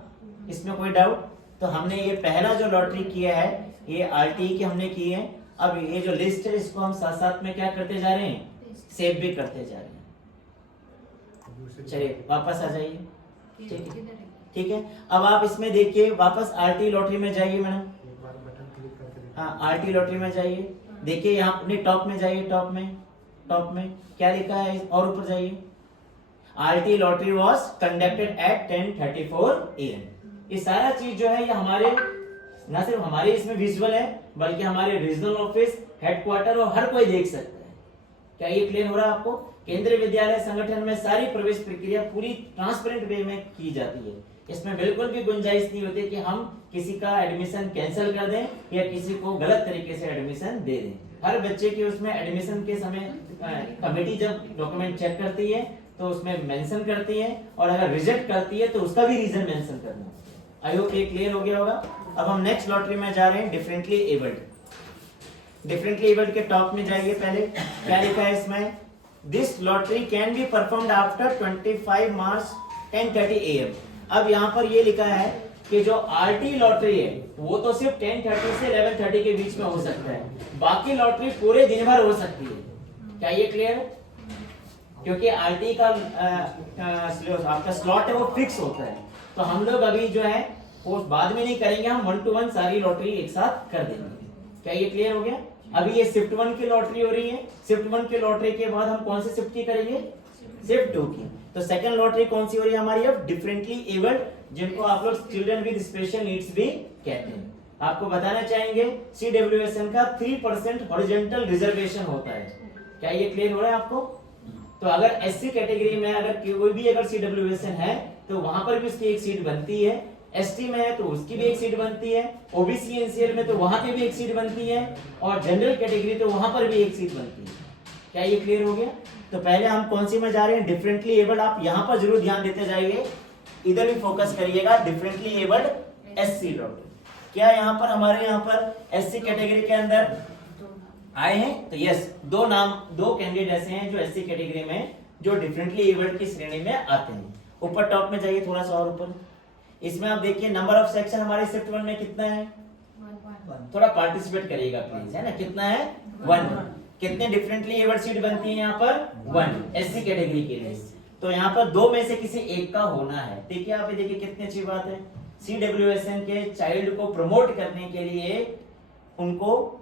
इसमें कोई डाउट? तो हमने ये पहला जो लॉटरी किया है ये आरटी की हमने की है। अब ये जो लिस्ट है इसको हम साथ साथ में क्या करते जा रहे हैं, सेव भी करते जा रहे हैं। चलिए वापस आ जाइए, ठीक है। अब आप इसमें देखिए वापस आरटी लॉटरी में जाइए मैडम। हाँ आरटी लॉटरी में जाइए, देखिए यहाँ अपने टॉप में जाइए। टॉप में क्या लिखा है और ऊपर जाइए। RT lottery was conducted at 10:34 AM। ये सारा चीज जो है ये हमारे ना सिर्फ हमारे इसमें विजुअल है बल्कि हमारे रीजनल ऑफिस हेडक्वार्टर और हर कोई देख सकता है। क्या ये क्लियर हो रहा है आपको? केंद्रीय विद्यालय संगठन में सारी प्रवेश प्रक्रिया पूरी ट्रांसपेरेंट वे में की जाती है। इसमें बिल्कुल भी गुंजाइश नहीं होती कि हम किसी का एडमिशन कैंसिल कर दें या किसी को गलत तरीके से एडमिशन दे दें। हर बच्चे की उसमें एडमिशन के समय कमेटी जब डॉक्यूमेंट चेक करती है तो उसमें मेंशन करती है, और अगर रिजेक्ट करती है तो उसका भी रीजन मेंशन करना है। आई होप ये क्लियर हो गया होगा। अब हम नेक्स्ट लॉटरी में जा रहे हैं, डिफरेंटली एबल्ड। डिफरेंटली एबल्ड के टॉप में जाइए, पहले क्या लिखा है इसमें, this lottery can be performed after 25 March 10:30 AM। अब यहाँ पर ये लिखा है कि जो आरटी लॉटरी है वो तो सिर्फ 10:30 से 11:30 के बीच में हो सकता है, बाकी लॉटरी पूरे दिन भर हो सकती है। क्या ये क्लियर है? क्योंकि आरटी का आपका स्लॉट है वो फिक्स होता है, तो हम लोग अभी जो है वो बाद में नहीं करेंगे, हम 1 to 1 सारी लॉटरी एक साथ कर देंगे। क्या ये क्लियर हो गया? अभी ये शिफ्ट 1 की लॉटरी हो रही है, शिफ्ट 1 की लॉटरी के बाद हम कौन से शिफ्ट की करेंगे? शिफ्ट 2 की। तो सेकंड लॉटरी कौन सी हो रही है हमारी अब? डिफरेंटली एबल्ड, जिनको आप लोग चिल्ड्रन विद स्पेशल नीड्स भी कहते हैं। आपको बताना चाहेंगे CWSN का 3% हॉरिजॉन्टल रिजर्वेशन होता है। क्या ये क्लियर हो रहा है आपको? तो अगर SC कैटेगरी में अगर कोई भी अगर CWSN है तो वहां पर भी उसकी एक सीट बनती है, ST में है तो उसकी भी एक सीट बनती है, OBC NCL में तो वहां पे भी एक सीट बनती है, और जनरल कैटेगरी तो वहां पर भी एक सीट बनती है। क्या ये क्लियर हो गया? तो पहले हम कौन सी में जा रहे हैं? Differently abled. आप यहाँ पर जरूर ध्यान देते जाइए, इधर भी फोकस करिएगा। Differently abled SC lottery. क्या यहाँ पर हमारे यहाँ पर SC कैटेगरी के अंदर आए हैं? तो यस, दो कैंडिडेट ऐसे हैं जो SC कैटेगरी में जो डिफरेंटली एबल्ड की श्रेणी में आते हैं। ऊपर टॉप में जाइए, थोड़ा सा और ऊपर, इसमें आप देखिए नंबर ऑफ सेक्शन हमारे शिफ्ट 1 में कितना है? 1. थोड़ा पार्टिसिपेट करिएगा प्लीज, है ना? कितना है? 1। कितने डिफरेंटली एबल्ड सीट बनती है यहाँ पर? 1 SC कैटेगरी के लिए। तो यहाँ पर 2 में से किसी एक का होना है। ठीक है, आप ये देखिए कितनी अच्छी बात है। CWSN के चाइल्ड को प्रमोट करने के लिए उनको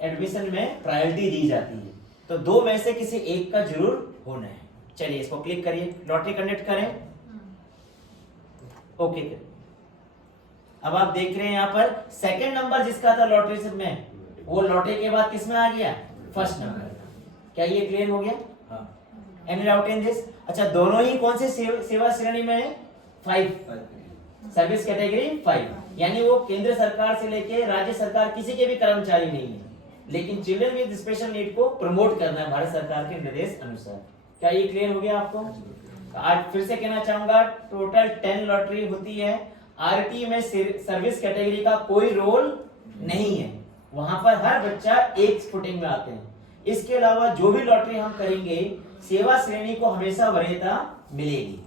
एडमिशन में प्रायोरिटी दी जाती है, तो 2 में से किसी एक का जरूर होना है। चलिए इसको क्लिक करिए, लॉटरी कनेक्ट करें, ओके। अब आप देख रहे हैं यहाँ पर सेकंड नंबर जिसका था लॉटरी में, वो लॉटरी के बाद किसमें आ गया? First number. क्या ये क्लियर हो गया? हाँ। Any doubt in this? अच्छा, दोनों ही कौन से सेवा श्रेणी में है? 5, सर्विस कैटेगरी 5, यानी वो केंद्र सरकार से लेके राज्य सरकार किसी के भी कर्मचारी नहीं है, लेकिन चिल्ड्रन विद स्पेशल नीड को प्रमोट करना है भारत सरकार के निर्देश अनुसार। क्या ये क्लियर हो गया आपको? आज फिर से कहना चाहूंगा, टोटल 10 लॉटरी होती है। आरटी में सर्विस कैटेगरी का कोई रोल नहीं है, वहां पर हर बच्चा एक फुटिंग में आते हैं। इसके अलावा जो भी लॉटरी हम करेंगे, सेवा श्रेणी को हमेशा वरीयता मिलेगी।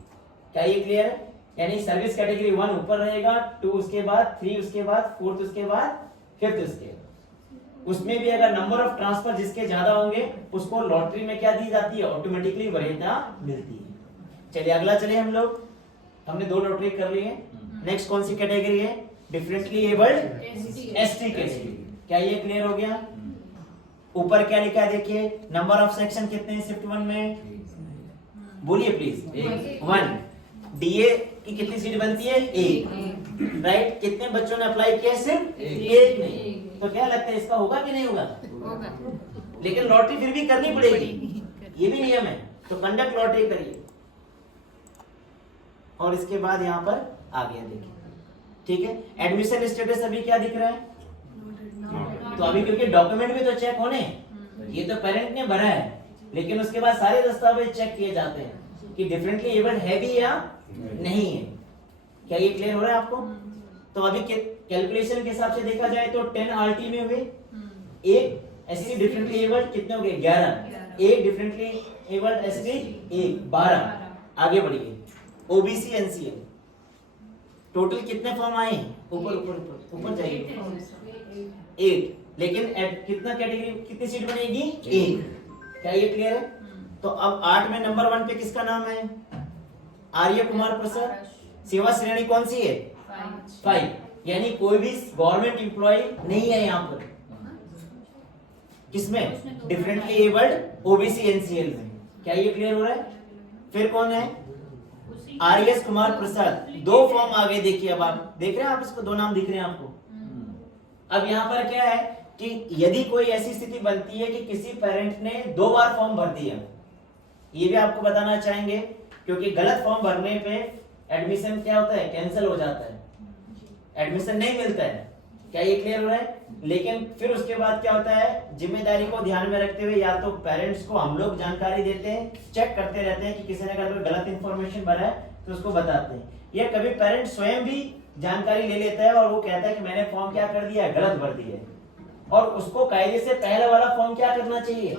क्या ये क्लियर है? यानी सर्विस कैटेगरी 1 ऊपर रहेगा, 2 उसके बाद, 3 उसके बाद, 4 उसके बाद, 5 उसके। उसमें भी अगर नंबर ऑफ ट्रांसफर जिसके ज्यादा होंगे उसको लॉटरी में क्या दी जाती है? ऑटोमेटिकली वरीयता मिलती है। चलिए अगला चले हम लोग, हमने 2 लॉटरी कर ली है। नेक्स्ट कौन सी कैटेगरी है? Differently abled ST category. क्या ये क्लियर हो गया? ऊपर क्या लिखा है देखिए, नंबर ऑफ सेक्शन कितने हैं शिफ्ट 1 में? बोलिए प्लीज। 1। DA की कितनी सीट बनती है? 1, राइट। कितने बच्चों ने अप्लाई किया? सिर्फ 1 नहीं। तो क्या लगता है इसका होगा कि नहीं होगा? होगा। लेकिन लॉटरी फिर भी करनी पड़ेगी, ये भी नियम है। तो कंडक्ट लॉटरी करिए, और इसके बाद यहाँ पर आ गया देखिए, ठीक है। एडमिशन स्टेटस अभी क्या दिख रहा है? तो अभी क्योंकि डॉक्यूमेंट भी तो चेक होने, ये तो पेरेंट ने भरा है, लेकिन उसके बाद सारे दस्तावेज चेक किए जाते हैं कि डिफरेंटली एबल्ड है भी या नहीं है। क्या ये क्लियर हो रहा है आपको? तो अभी कैलकुलेशन के हिसाब से देखा जाए तो 10 RT में हुए, एक SC डिफरेंटली एबल्ड कितने हो गए? 11। एक डिफरेंटली एबल्ड ST 1, 12। आगे बढ़िए, OBC NCL टोटल कितने फॉर्म आए? ऊपर ऊपर ऊपर ऊपर जाइए, 8। लेकिन कितना कैटेगरी, कितनी सीट बनेगी? 1। क्या ये क्लियर है? तो अब 8 में नंबर 1 पे किसका नाम है? आर्य कुमार प्रसाद। सेवा श्रेणी कौन सी है? 5, यानी कोई भी गवर्नमेंट एम्प्लॉय नहीं है यहाँ पर। किसमें? डिफरेंटली एबल्ड OBC NCL में। क्या ये क्लियर हो रहा है? फिर कौन है? RS कुमार प्रसाद। 2 फॉर्म आ गए देखिए, अब आप देख रहे हैं, आप इसको 2 नाम दिख रहे हैं आपको। अब यहाँ पर क्या है कि यदि कोई ऐसी स्थिति बनती है कि किसी पेरेंट ने 2 बार फॉर्म भर दिया, ये भी आपको बताना चाहेंगे, क्योंकि गलत फॉर्म भरने पे एडमिशन क्या होता है, कैंसिल हो जाता है, एडमिशन नहीं मिलता है। क्या ये क्लियर हो रहा है? लेकिन फिर उसके बाद क्या होता है, जिम्मेदारी को ध्यान में रखते हुए या तो पेरेंट्स को हम लोग जानकारी देते हैं, चेक करते रहते हैं कि किसी ने अगर गलत इंफॉर्मेशन भरा है तो उसको बताते हैं, या कभी पेरेंट्स स्वयं भी जानकारी ले लेता है और वो कहता है कि मैंने फॉर्म क्या कर दिया है, गलत भर दिया है, और उसको कायदे से पहले वाला फॉर्म क्या करना चाहिए,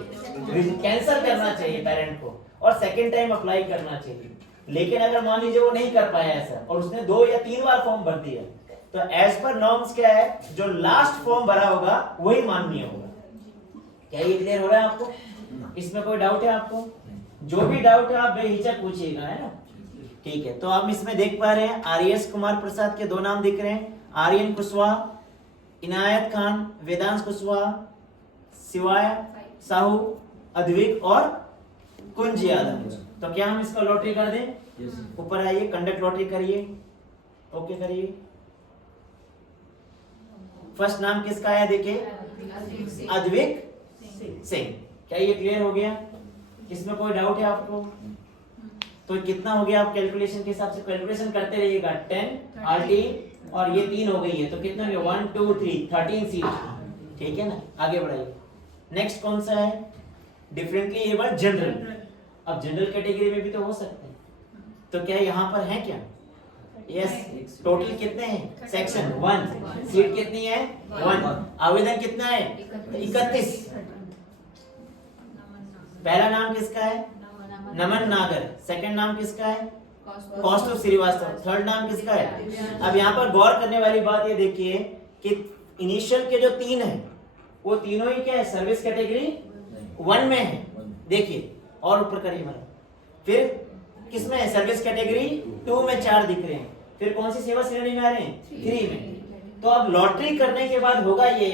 कैंसिल करना चाहिए पेरेंट को, और सेकेंड टाइम अप्लाई करना चाहिए। लेकिन अगर मान लीजिए वो नहीं कर पाया ऐसा और उसने 2 या 3 बार फॉर्म भर दिया, तो एज पर नॉर्म्स क्या है, जो लास्ट फॉर्म भरा होगा वही माननीय होगा। क्या ये क्लियर हो रहा है आपको? इसमें कोई डाउट है आपको? जो भी डाउट है आप बेहिचक पूछिएगा, है ना? ठीक है, तो आप इसमें देख पा रहे हैं आरएस कुमार प्रसाद के 2 नाम दिख रहे हैं, आर्यन कुशवाहा, इनायत खान, वेदांश कुशवाहा, शिवाय साहू, अद्विक और कुंज यादव। तो क्या हम इसका लॉटरी कर दें? ऊपर आइए, कंडक्ट लॉटरी करिए, ओके करिए। फर्स्ट नाम किसका है देखिए, अद्विक सिंह। क्या ये क्लियर हो गया? इसमें कोई डाउट है आपको? तो कितना हो गया, आप कैलकुलेशन के हिसाब से कैलकुलेशन करते रहिएगा। 10 आरटी और ये 3 हो गई है, तो कितना हो गया, 1 2 3 13 सीट। ठीक है ना, आगे बढ़ाइए। नेक्स्ट कौन सा है, डिफरेंटली एबल जनरल। अब जनरल कैटेगरी में भी तो हो सकते हैं, तो क्या यहाँ पर है क्या? यस, टोटल कितने हैं, सेक्शन 1, सीट कितनी है 1, आवेदन कितना है 31। पहला नाम किसका है, नमन नागर, सेकंड नाम किसका है, कौस्तुभ श्रीवास्तव, थर्ड नाम किसका है। अब यहाँ पर गौर करने वाली बात ये देखिए कि इनिशियल के जो 3 हैं वो तीनों ही क्या है, सर्विस कैटेगरी 1 में है। देखिए और ऊपर करिए मेरा, फिर किसमें है, सर्विस कैटेगरी 2 में 4 दिख रहे हैं, फिर कौन सी सेवा श्रेणी में आ रहे हैं, 3 में। तो अब लॉटरी करने के बाद होगा ये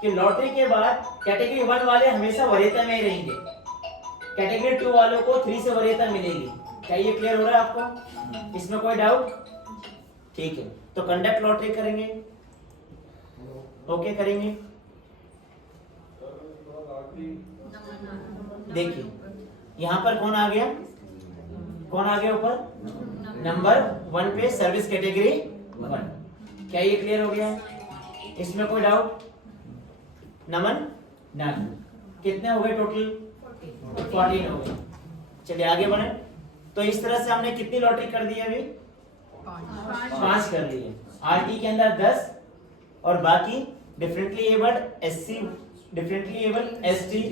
कि लॉटरी के बाद कैटेगरी 1 वाले हमेशा वरीयता में ही रहेंगे, कैटेगरी 2 वालों को 3 से वरीयता मिलेगी। क्या ये क्लियर हो रहा है आपको? इसमें कोई डाउट? ठीक है, तो कंडक्ट लॉटरी करेंगे, ओके करेंगे। देखिए यहाँ पर कौन आ गया, कौन आ गया ऊपर, नंबर 1 पे सर्विस कैटेगरी 1। क्या ये क्लियर हो गया? इसमें कोई डाउट? नमन नागर, कितने हो गए टोटल, 14 हो गए। चलिए आगे बढ़े। तो इस तरह से हमने कितनी लॉटरी कर दी है अभी, 5 कर ली है। आरटी के अंदर 10 और बाकी differently abled SC, differently abled ST,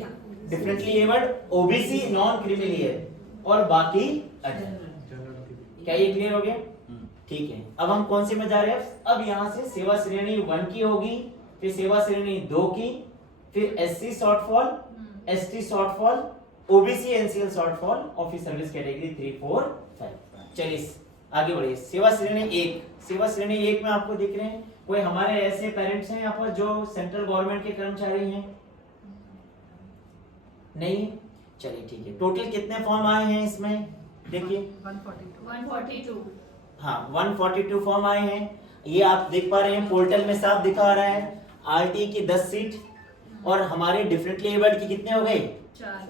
differently abled OBC, non creamy layer और बाकी 18। क्या ये क्लियर हो गया? ठीक है, अब हम कौन सी में जा रहे हैं, अब यहाँ से सेवा श्रेणी 1 की होगी, फिर सेवा श्रेणी 2 की, फिर SC shortfall, ST shortfall, OBC NCL shortfall और फिर सर्विस कैटेगरी 3 4 5। चलिए आगे बढ़िए। सेवा श्रेणी 1, सेवा श्रेणी 1 में आपको दिख रहे हैं कोई हमारे ऐसे पेरेंट्स हैं यहाँ पर जो सेंट्रल गवर्नमेंट के कर्मचारी हैं? नहीं? चलिए ठीक है, टोटल कितने फॉर्म आए हैं इसमें देखिए, 142। हाँ 142 फॉर्म आए हैं। ये आप देख पा रहे हैं पोर्टल में साफ दिखा रहा है। आरटी की 10 सीट और हमारे डिफरेंटली एबल्ड की कितने हो गए,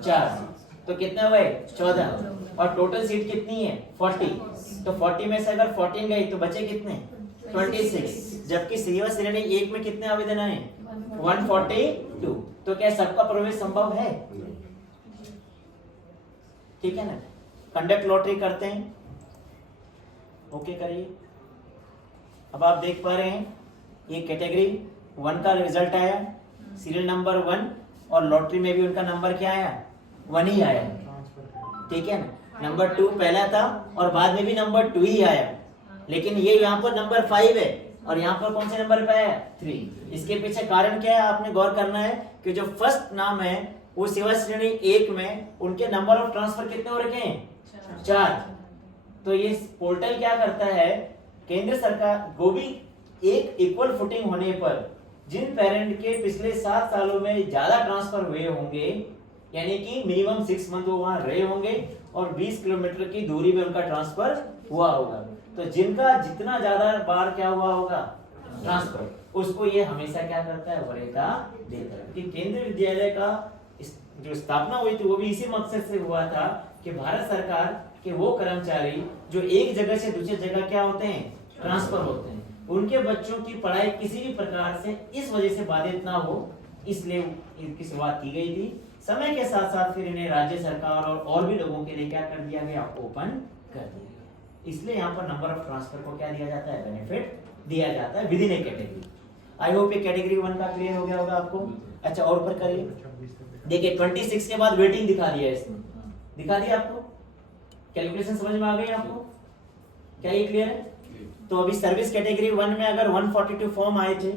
4, तो कितने हो गए 14, और टोटल सीट कितनी है 40। तो 40 में से अगर 14 गई तो बचे कितने 26, जबकि सेवा श्रेणी 1 में कितने आवेदन आए 142। तो क्या सबका प्रवेश संभव है? ठीक है ना, कंडक्ट लॉटरी करते हैं, ओके करिए। अब आप देख पा रहे हैं ये कैटेगरी 1 का रिजल्ट आया, सीरियल नंबर 1, और लॉटरी में भी उनका नंबर क्या आया 1 ही आया, ठीक है ना। नंबर 2 पहला था और बाद में भी नंबर 2 ही आया, लेकिन ये यहाँ पर नंबर 5 है और यहाँ पर कौन से नंबर पे आया 3। इसके पीछे कारण क्या है आपने गौर करना है कि जो फर्स्ट नाम है वो सेवा श्रेणी 1 में उनके नंबर ऑफ ट्रांसफर कितने हो रखे हैं 4। तो ये पोर्टल क्या करता है, केंद्र सरकार को भी एक इक्वल फुटिंग होने पर जिन पेरेंट के पिछले 7 सालों में ज्यादा ट्रांसफर हुए होंगे, यानी कि मिनिमम 6 मंथ वो वहां रहे होंगे और 20 किलोमीटर की दूरी में उनका ट्रांसफर हुआ होगा, तो जिनका जितना ज्यादा बार क्या हुआ होगा ट्रांसफर, उसको ये हमेशा क्या करता है वरीयता देता है। कि केंद्रीय विद्यालय का जो स्थापना हुई थी वो भी इसी मकसद से हुआ था कि भारत सरकार के वो कर्मचारी जो एक जगह से दूसरी जगह क्या होते हैं, ट्रांसफर होते हैं, उनके बच्चों की पढ़ाई किसी भी प्रकार से इस वजह से बाधित ना हो, इसलिए इनकी शुरुआत की गई थी। समय के साथ साथ फिर इन्हें राज्य सरकार और भी लोगों के लिए क्या कर दिया गया, ओपन कर दिया गया। इसलिए यहाँ पर नंबर ऑफ ट्रांसफर को क्या दिया जाता है, बेनिफिट दिया जाता है with in A category. I hope ये कैटेगरी 1 का क्लियर हो गया होगा आपको। अच्छा और ऊपर करिए, देखिए 26 के बाद वेटिंग दिखा दिया है इसमें, दिखा दिया आपको, कैलकुलेशन समझ में आ गई आपको, क्या ये क्लियर है? तो अभी सर्विस कैटेगरी 1 में अगर 142 फॉर्म आए थे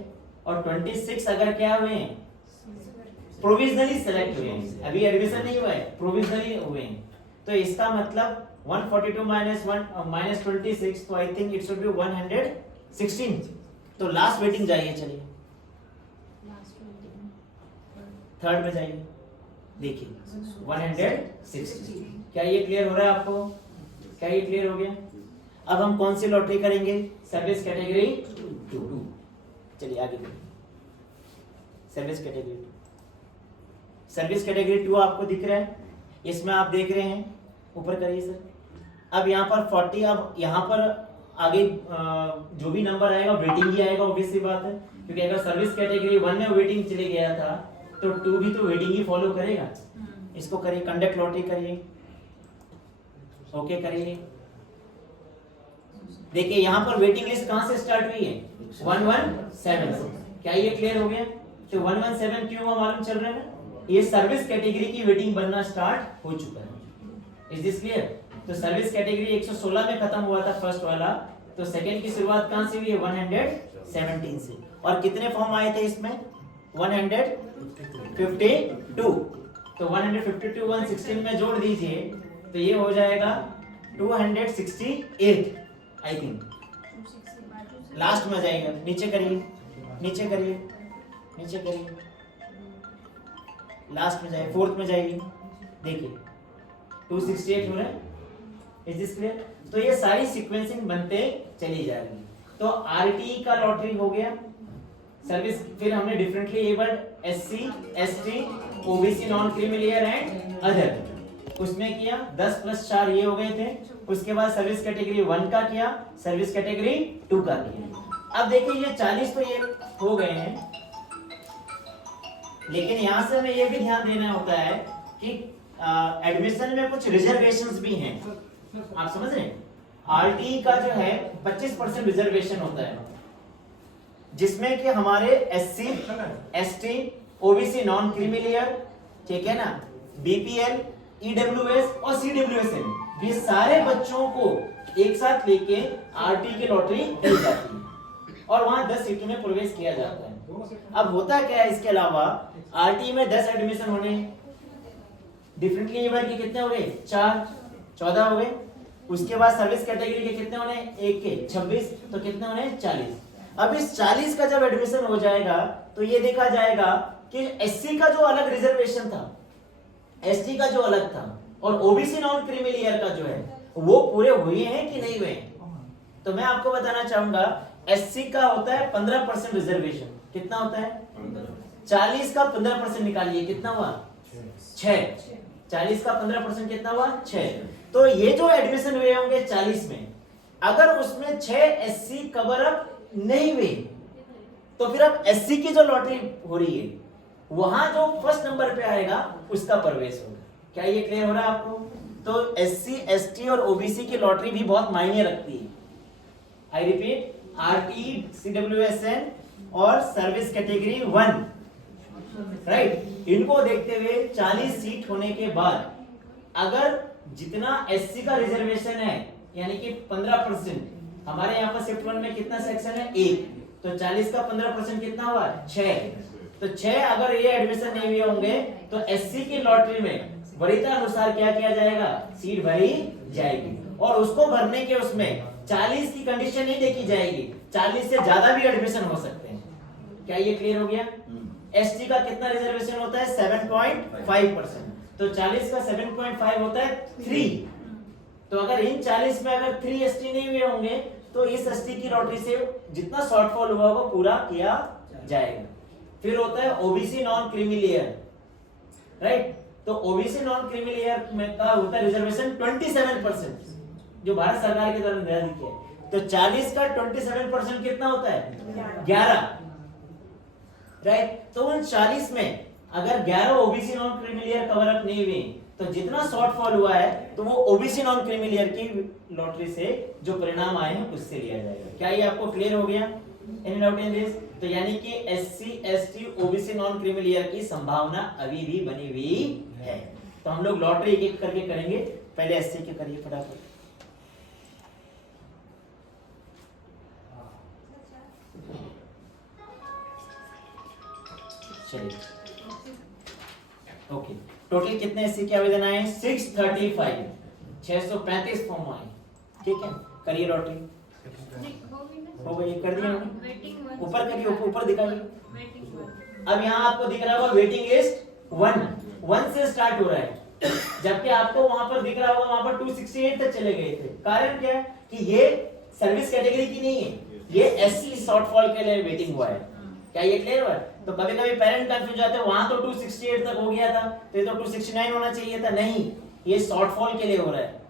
और 26 अगर क्या हुए हैं, प्रोविजनली सेलेक्ट हुए हैं, अभी एडमिशन नहीं हुआ है, प्रोविजनली हुए हैं, तो इसका मतलब 142 माइनस 26, तो I think it should be 116। तो लास्ट वेटिंग जाइए, चलिए थर्ड में जाइए, देखिए 160। क्या ये क्लियर हो रहा है आपको? क्या ये क्लियर हो गया? अब हम कौन सी लॉटरी करेंगे, सर्विस कैटेगरी 2। चलिए आगे सर्विस कैटेगरी 2। सर्विस कैटेगरी 2 आपको दिख रहा है, इसमें आप देख रहे हैं, ऊपर करिए सर। अब यहाँ पर 40, अब यहाँ पर आगे जो भी नंबर आएगा वेटिंग ही आएगा, ऑब्वियस सी बात है, क्योंकि अगर सर्विस कैटेगरी 1 में वेटिंग चले गया था तो 2 भी तो वेटिंग ही फॉलो करेगा। इसको करिए, कंडक्ट लॉटरी करिए, ओके करिए। देखिए यहाँ पर वेटिंग लिस्ट कहां से स्टार्ट हुई है, 117। क्या ये क्लियर हो गया? तो 117 क्यों हुआ मालूम चल रहा है ना, ये सर्विस कैटेगरी की वेटिंग बनना स्टार्ट हो चुका है। Is this clear? तो सर्विस कैटेगरी 116 में खत्म हुआ था फर्स्ट वाला, तो सेकंड की शुरुआत कहां से हुई है, 117 से। और कितने फॉर्म आए थे इसमें, 152। तो 152 116 में जोड़ दीजिए तो ये हो जाएगा 268 आई थिंक। लास्ट में जाएगा, नीचे करिए, नीचे करिए, नीचे करिए, लास्ट में जाइए, फोर्थ में जाइए, देखिए 268 हो रहा है। Is this clear? तो ये सारी सीक्वेंसिंग बनते चली जाएगी। तो आरटीई का लॉटरी हो गया सर्विस, फिर हमने differently abled SC, ST, OBC, non creamy layer and other, उसमें किया 10 + 4 ये हो गए थे। उसके बाद सर्विस कैटेगरी 1 का किया, सर्विस कैटेगरी 2 का किया। अब देखिए ये 40 तो ये हो गए हैं, लेकिन यहां से हमें ये भी ध्यान देना होता है कि एडमिशन में कुछ रिजर्वेशंस भी हैं, आप समझ रहे हैं? आरटीई का जो है 25% रिजर्वेशन होता है, जिसमें कि हमारे SC, ST, OBC, non creamy layer, ठीक है ना, बीपीएल, ईडब्ल्यूएस और सीडब्ल्यूएसएन, ये सारे बच्चों को एक साथ लेके आरटीई की लॉटरी दी जाती है और वहां 10 सीटों में प्रवेश किया जाता है। अब होता क्या है, इसके अलावा आरटीई में 10 एडमिशन होने, डिफरेंटली एबल्ड के कितने हो गए, 4, 14 हो गए। उसके बाद सर्विस कैटेगरी के कितने होने, 1 के 26, तो कितने होने, 40। अब इस 40 का जब एडमिशन हो जाएगा तो ये देखा जाएगा कि एससी का जो अलग रिजर्वेशन था, एसटी का जो अलग था, और ओबीसी नॉन क्रीमिलियर का जो है वो पूरे हुए हैं कि नहीं हुए। तो मैं आपको बताना चाहूंगा, एससी का होता है 15% रिजर्वेशन, कितना होता है, 40 का 15% निकालिए, कितना हुआ, 6। 40 का 15% कितना हुआ, 6। तो ये जो एडमिशन हुए होंगे 40 में, अगर उसमें 6 एससी कवर अप नहीं हुए, तो फिर अब एससी की जो लॉटरी हो रही है वहां जो फर्स्ट नंबर पे आएगा उसका प्रवेश होगा। क्या ये क्लियर हो रहा है आपको? तो एससी, एसटी और ओबीसी की लॉटरी भी बहुत मायने रखती है। आई रिपीट, आरटी, सीडब्ल्यूएसएन और सर्विस कैटेगरी 1, राइट, इनको देखते हुए 40 सीट होने के बाद अगर जितना एससी का रिजर्वेशन है यानी कि 15%, हमारे यहाँ पर शिफ्ट 1 में कितना सेक्शन है, 1, तो 40 का 15% कितना हुआ, 6। तो 6 अगर ये एडमिशन नहीं हुए होंगे तो एससी की लॉटरी में वरीयता अनुसार क्या किया जाएगा, सीट भरी जाएगी, और उसको भरने के उसमें 40 की कंडीशन नहीं देखी जाएगी, 40 से ज्यादा भी एडमिशन हो सकते हैं। क्या ये क्लियर हो गया? एसटी का कितना रिजर्वेशन होता है, 7.5%, तो 40 का 7.5 होता है 3। तो अगर इन 40 में अगर 3 एसटी नहीं हुए होंगे तो इस एसटी की लॉटरी से जितना शॉर्टफॉल हुआ वो पूरा किया जाएगा। फिर होता है ओबीसी नॉन क्रीमिलियर, राइट, तो ओबीसी नॉन क्रीमी लेयर में का होता है रिजर्वेशन 27%, जो भारत सरकार के द्वारा निर्धारित किया है। तो 40 का 27% कितना होता है? 11, राइट। तो उन 40 में अगर 11 OBC non creamy layer cover up नहीं हुए तो जितना शॉर्टफॉल हुआ है तो वो ओबीसी नॉन क्रीमी लेयर की लॉटरी से जो परिणाम आए हैं उससे लिया जाएगा। क्या ये आपको क्लियर हो गया? Any doubt in this? तो यानी कि SC ST OBC non creamy layer की संभावना अभी भी बनी हुई है। तो हम लोग लॉटरी एक एक करके करेंगे। पहले एससी के करिए फटाफट। चलिए ओके, टोटल कितने एससी के आवेदन आए? 635, 635 फॉर्म आए। ठीक है, करिए लॉटरी। हो गई, कर दिया हमने। ऊपर करिए, ऊपर दिखाइए। अब यहाँ आपको दिख रहा होगा वेटिंग लिस्ट 1 से स्टार्ट हो रहा है, जबकि आपको वहां पर दिख रहा होगा वहां पर 268 तक चले गए थे। कारण क्या है कि ये सर्विस कैटेगरी की नहीं है, ये एससी शॉर्टफॉल के लिए वेटिंग हुआ है। क्या ये क्लियर हुआ? तो कभी कभी पेरेंट कंफ्यूज जाते हैं, वहां तो 268 तक हो गया था तो ये तो 269 होना चाहिए था। नहीं, ये शॉर्टफॉल के लिए हो रहा है।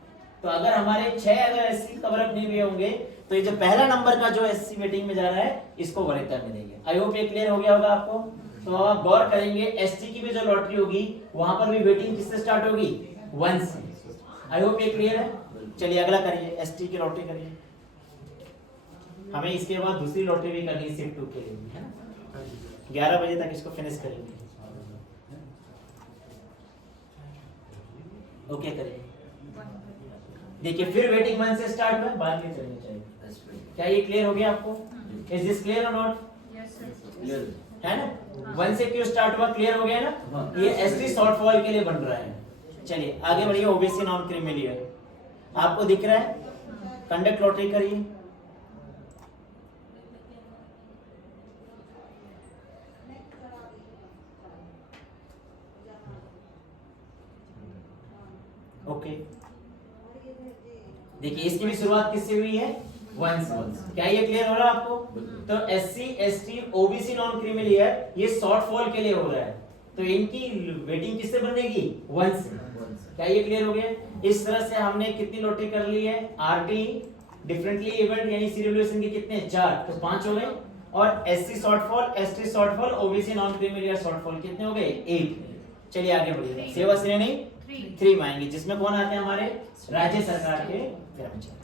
तो अगर हमारे 6 अगर एससी कवर अप नहीं हुए होंगे तो ये जो पहला नंबर का जो एससी वेटिंग में जा रहा है इसको वरीयता मिलेगी। आई होप ये क्लियर हो गया होगा आपको। तो आप गौर करेंगे एसटी की भी जो लॉटरी होगी वहां पर भी वेटिंग किससे स्टार्ट होगी? 1 से। आई होप ये क्लियर है। चलिए अगला करिए, एसटी की लॉटरी करिए। हमें इसके बाद दूसरी लॉटरी भी करनी है शिफ्ट 2 के लिए, है ना? 11 बजे तक इसको फिनिश करेंगे। ओके करिए। देखिए फिर वेटिंग 1 से स्टार्ट हुआ, बाद में चलनी चाहिए। क्या ये क्लियर हो गया आपको? इज दिस क्लियर और नॉट? Yes sir. है ना? 1 से क्यों स्टार्ट हुआ? क्लियर हो गया ना? ये एसटी शॉर्टफॉल के लिए बन रहा है। चलिए आगे बढ़िए। ओबीसी नॉन क्रीमी लेयर आपको दिख रहा है। कंडक्ट लॉटरी करिए। ओके देखिए इसकी भी शुरुआत किससे हुई है? 1 से। क्या ये क्लियर हो रहा है आपको? तो SC ST OBC non creamy layer ये शॉर्टफॉल के लिए हो रहा है, तो इनकी वेटिंग किससे बनेगी? 1 से। क्या ये क्लियर हो गया? इस तरह से हमने कितनी लॉटरी कर ली है? आरटी डिफरेंटली इवेंट यानी सीरियलाइजेशन के कितने? 4, तो 5 हो गए। और SC shortfall, ST shortfall, OBC non creamy layer shortfall कितने हो गए? 8। चलिए आगे बढ़िए। सेवा श्रेणी 3 में आएंगे, जिसमें कौन आते हैं? हमारे राज्य सरकार के कर्मचारी।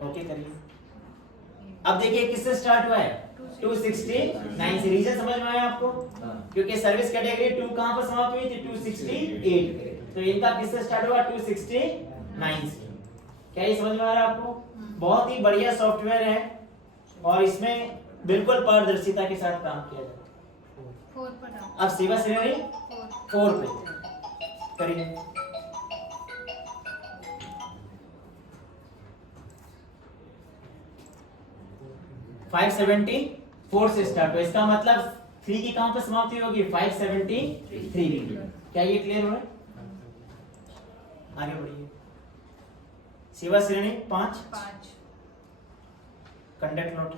ओके करिए। अब देखिए किससे स्टार्ट हुआ है? 269 से। रीजन समझ में आया आपको? क्योंकि सर्विस कैटेगरी 2 कहां पर समाप्त हुई थी? 268। तो इनका किससे स्टार्ट हुआ? 269 से। क्या ये समझ में आ रहा है आपको? बहुत ही बढ़िया सॉफ्टवेयर है और इसमें बिल्कुल पारदर्शिता के साथ काम किया जाता है। 4 पर आओ। अब सेवा श्रेणी 4 पे करिए। $574 से स्टार्ट हुआ, इसका मतलब 3 की कहां पर समाप्ति होगी? 573। क्या ये क्लियर हो रहा है? आगे बढ़िए। सेवा श्रेणी 5 कंडक्ट नोट।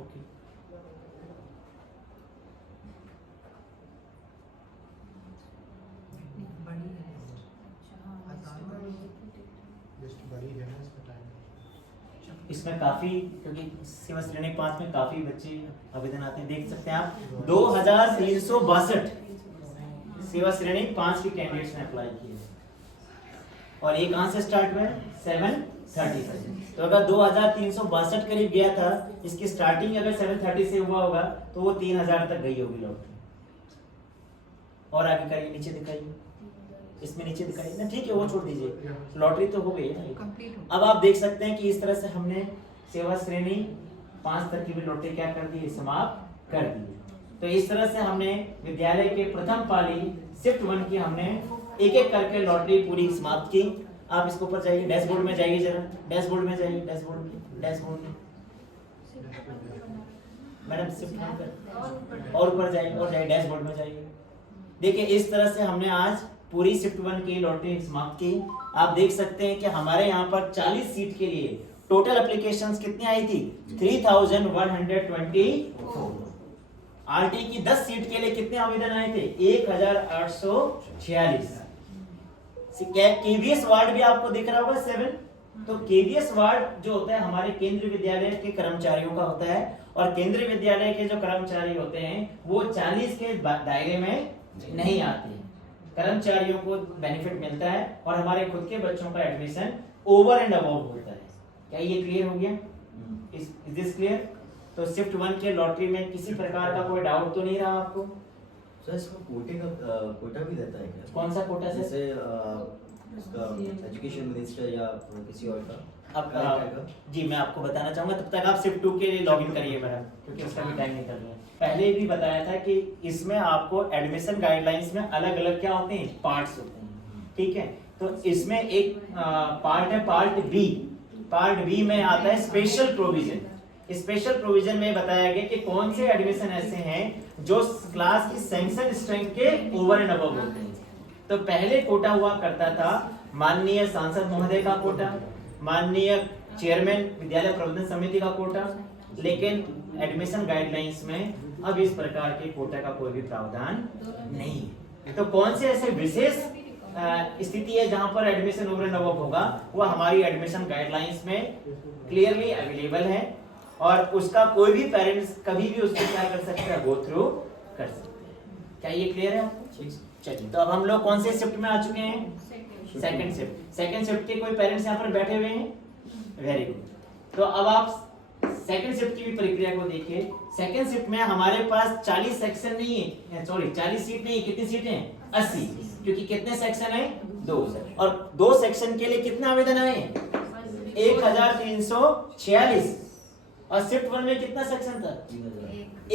ओके इसमें काफी, क्योंकि सेवा श्रेणी 5 में काफी बच्चे आवेदन आते हैं, देख सकते हैं आप 2362 सेवा श्रेणी 5 के कैंडिडेट्स ने अप्लाई किए और ये कहां से स्टार्ट हुआ है? 730 से। तो अगर 2362 करीब गया था, इसकी स्टार्टिंग अगर 730 से हुआ होगा तो वो 3000 तक गई होगी लॉटरी। और आगे करिए, नीचे दिखाइए, इसमें नीचे दिखाइए ना, ठीक है वो छोड़ दीजिए, लॉटरी तो हो गई है ना। अब आप देख सकते हैं कि इस तरह से हमने सेवा श्रेणी 5 तक की भी लॉटरी क्या कर दी? समाप्त कर दी। तो इस तरह से हमने विद्यालय के प्रथम पाली शिफ्ट 1 की हमने एक एक करके लॉटरी पूरी समाप्त की। आप इसके ऊपर जाइए, डैशबोर्ड में जाइए, जरा डैशबोर्ड में जाइए, डैशबोर्ड में मैडम शिफ्ट 1 और ऊपर जाइए और जाइए डैशबोर्ड में जाइए। देखिए इस तरह से हमने आज पूरी शिफ्ट 1 की लॉटरी समाप्त की। आप देख सकते हैं कि हमारे यहाँ पर 40 सीट के लिए टोटल एप्लीकेशंस कितनी आई थी? 3124। आरटी की 10 सीट के लिए कितने आवेदन आए थे? 1846। केवीएस वार्ड भी आपको दिख रहा होगा 7। तो केवीएस वार्ड जो होता है हमारे केंद्रीय विद्यालय के कर्मचारियों का होता है, और केंद्रीय विद्यालय के जो कर्मचारी होते हैं वो 40 के दायरे में नहीं आते हैं। कर्मचारियों को बेनिफिट मिलता है और हमारे खुद के बच्चों का एडमिशन ओवर एंड अबव होता है। क्या ये क्लियर हो गया? Is this clear? तो शिफ्ट 1 के लॉटरी में किसी प्रकार का कोई डाउट तो नहीं रहा आपको? सर इसका कोटे का कोटा भी रहता है क्या? कौन सा कोटा से? जैसे इसका एजुकेशन मिनिस्टर या किसी और का? अब जी मैं आपको बताना चाहूंगा, तब तक आप शिफ्ट 2 के लिए लॉगिन करिए मैडम, क्योंकि उसका भी टाइम निकल रहा है। पहले भी बताया था कि इसमें आपको एडमिशन गाइडलाइंस में अलग अलग क्या होते हैं, पार्ट्स होते हैं, ठीक है। तो इसमें एक पार्ट है पार्ट बी। पार्ट बी में आता है स्पेशल प्रोविजन। स्पेशल प्रोविजन में बताया गया कि कौन से एडमिशन ऐसे हैं जो क्लास की सैंक्शन स्ट्रेंथ के ओवर एंड अबव होते हैं। तो पहले कोटा हुआ करता था माननीय सांसद महोदय का कोटा, माननीय चेयरमैन विद्यालय प्रबंधन समिति का कोटा, लेकिन एडमिशन गाइडलाइंस में अब इस प्रकार के कोटा का कोई भी प्रावधान नहीं है। तो कौन से ऐसे विशेष स्थिति है जहां पर एडमिशन ओवर एंड अबव होगा, वो हमारी एडमिशन गाइडलाइंस में क्लियरली अवेलेबल है, और उसका कोई भी पेरेंट्स कभी भी उसको क्या कर सकते हैं, गो थ्रू कर सकते हैं। क्या ये क्लियर है आपको? चलिए, तो अब हम लोग कौन से शिफ्ट में आ चुके हैं? Second shift. सेकंड शिफ्ट के कोई पेरेंट्स यहाँ पर बैठे हुए हैं? Very good. तो अब आप सेकंड शिफ्ट की भी प्रक्रिया को देखिए। सेकंड शिफ्ट में हमारे पास 40 सेक्शन नहीं है, सॉरी 40 सीट नहीं है। कितनी सीटें हैं? 80, क्योंकि कितने सेक्शन है? 2, और 2 सेक्शन के लिए कितने आवेदन आए हैं? 1346। और शिफ्ट 1 में कितना सेक्शन था?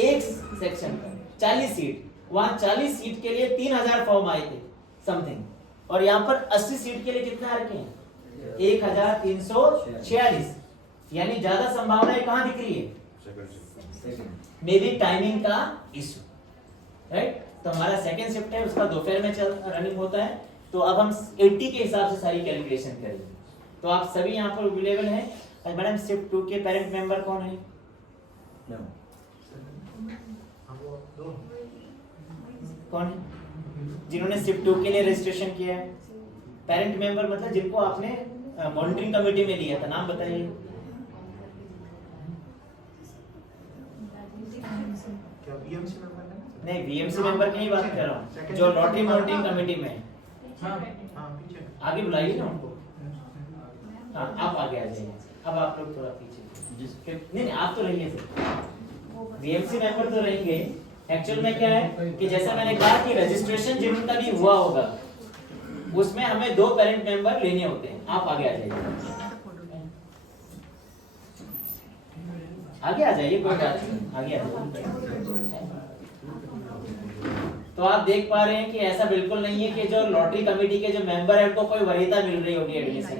1 सेक्शन था, 40 सीट। वहां 40 सीट के लिए 3000 फॉर्म आए थे समथिंग, और यहाँ पर 80 सीट के लिए कितने आ रखे हैं? 1346। यानी ज्यादा संभावनाएं कहां दिख रही है? मे बी टाइमिंग का इशू, राइट। तो हमारा सेकंड शिफ्ट है, उसका दोपहर में रनिंग होता है। तो अब हम 80 के हिसाब से सारी कैलकुलेशन करेंगे। तो आप सभी यहाँ पर अवेलेबल हैं। मैडम शिफ्ट 2 के पेरेंट मेंबर कौन है? कौन है जिन्होंने शिफ्ट 2 के लिए रजिस्ट्रेशन किया है? पेरेंट मेंबर मतलब जिनको आपने मॉनिटरिंग कमेटी में लिया था, नाम बताइए। क्या बीएमसी मेंबर है? नहीं, बीएमसी मेंबर की नहीं बात कर रहा हूँ, जो लॉटरी मॉनिटरिंग कमेटी में है। हाँ पीछे आगे बुलाइए ना उनको। हाँ, आप आगे आ जाइए। अब आप लोग थोड़ा पीछे। नहीं आप तो रहिए सर, बीएमसी मेंबर तो रहेंगे। एक्चुअल में क्या है कि जैसा मैंने कहा कि रजिस्ट्रेशन जिनका भी हुआ होगा उसमें हमें 2 पेरेंट मेंबर लेने होते हैं। आप आगे आ जाइए, आगे आ जाइए, कोई बात नहीं, आगे आ जाइए। तो आप देख पा रहे हैं कि ऐसा बिल्कुल नहीं है कि जो लॉटरी कमेटी के जो मेंबर है उनको कोई वरीयता मिल रही होगी एडमिशन,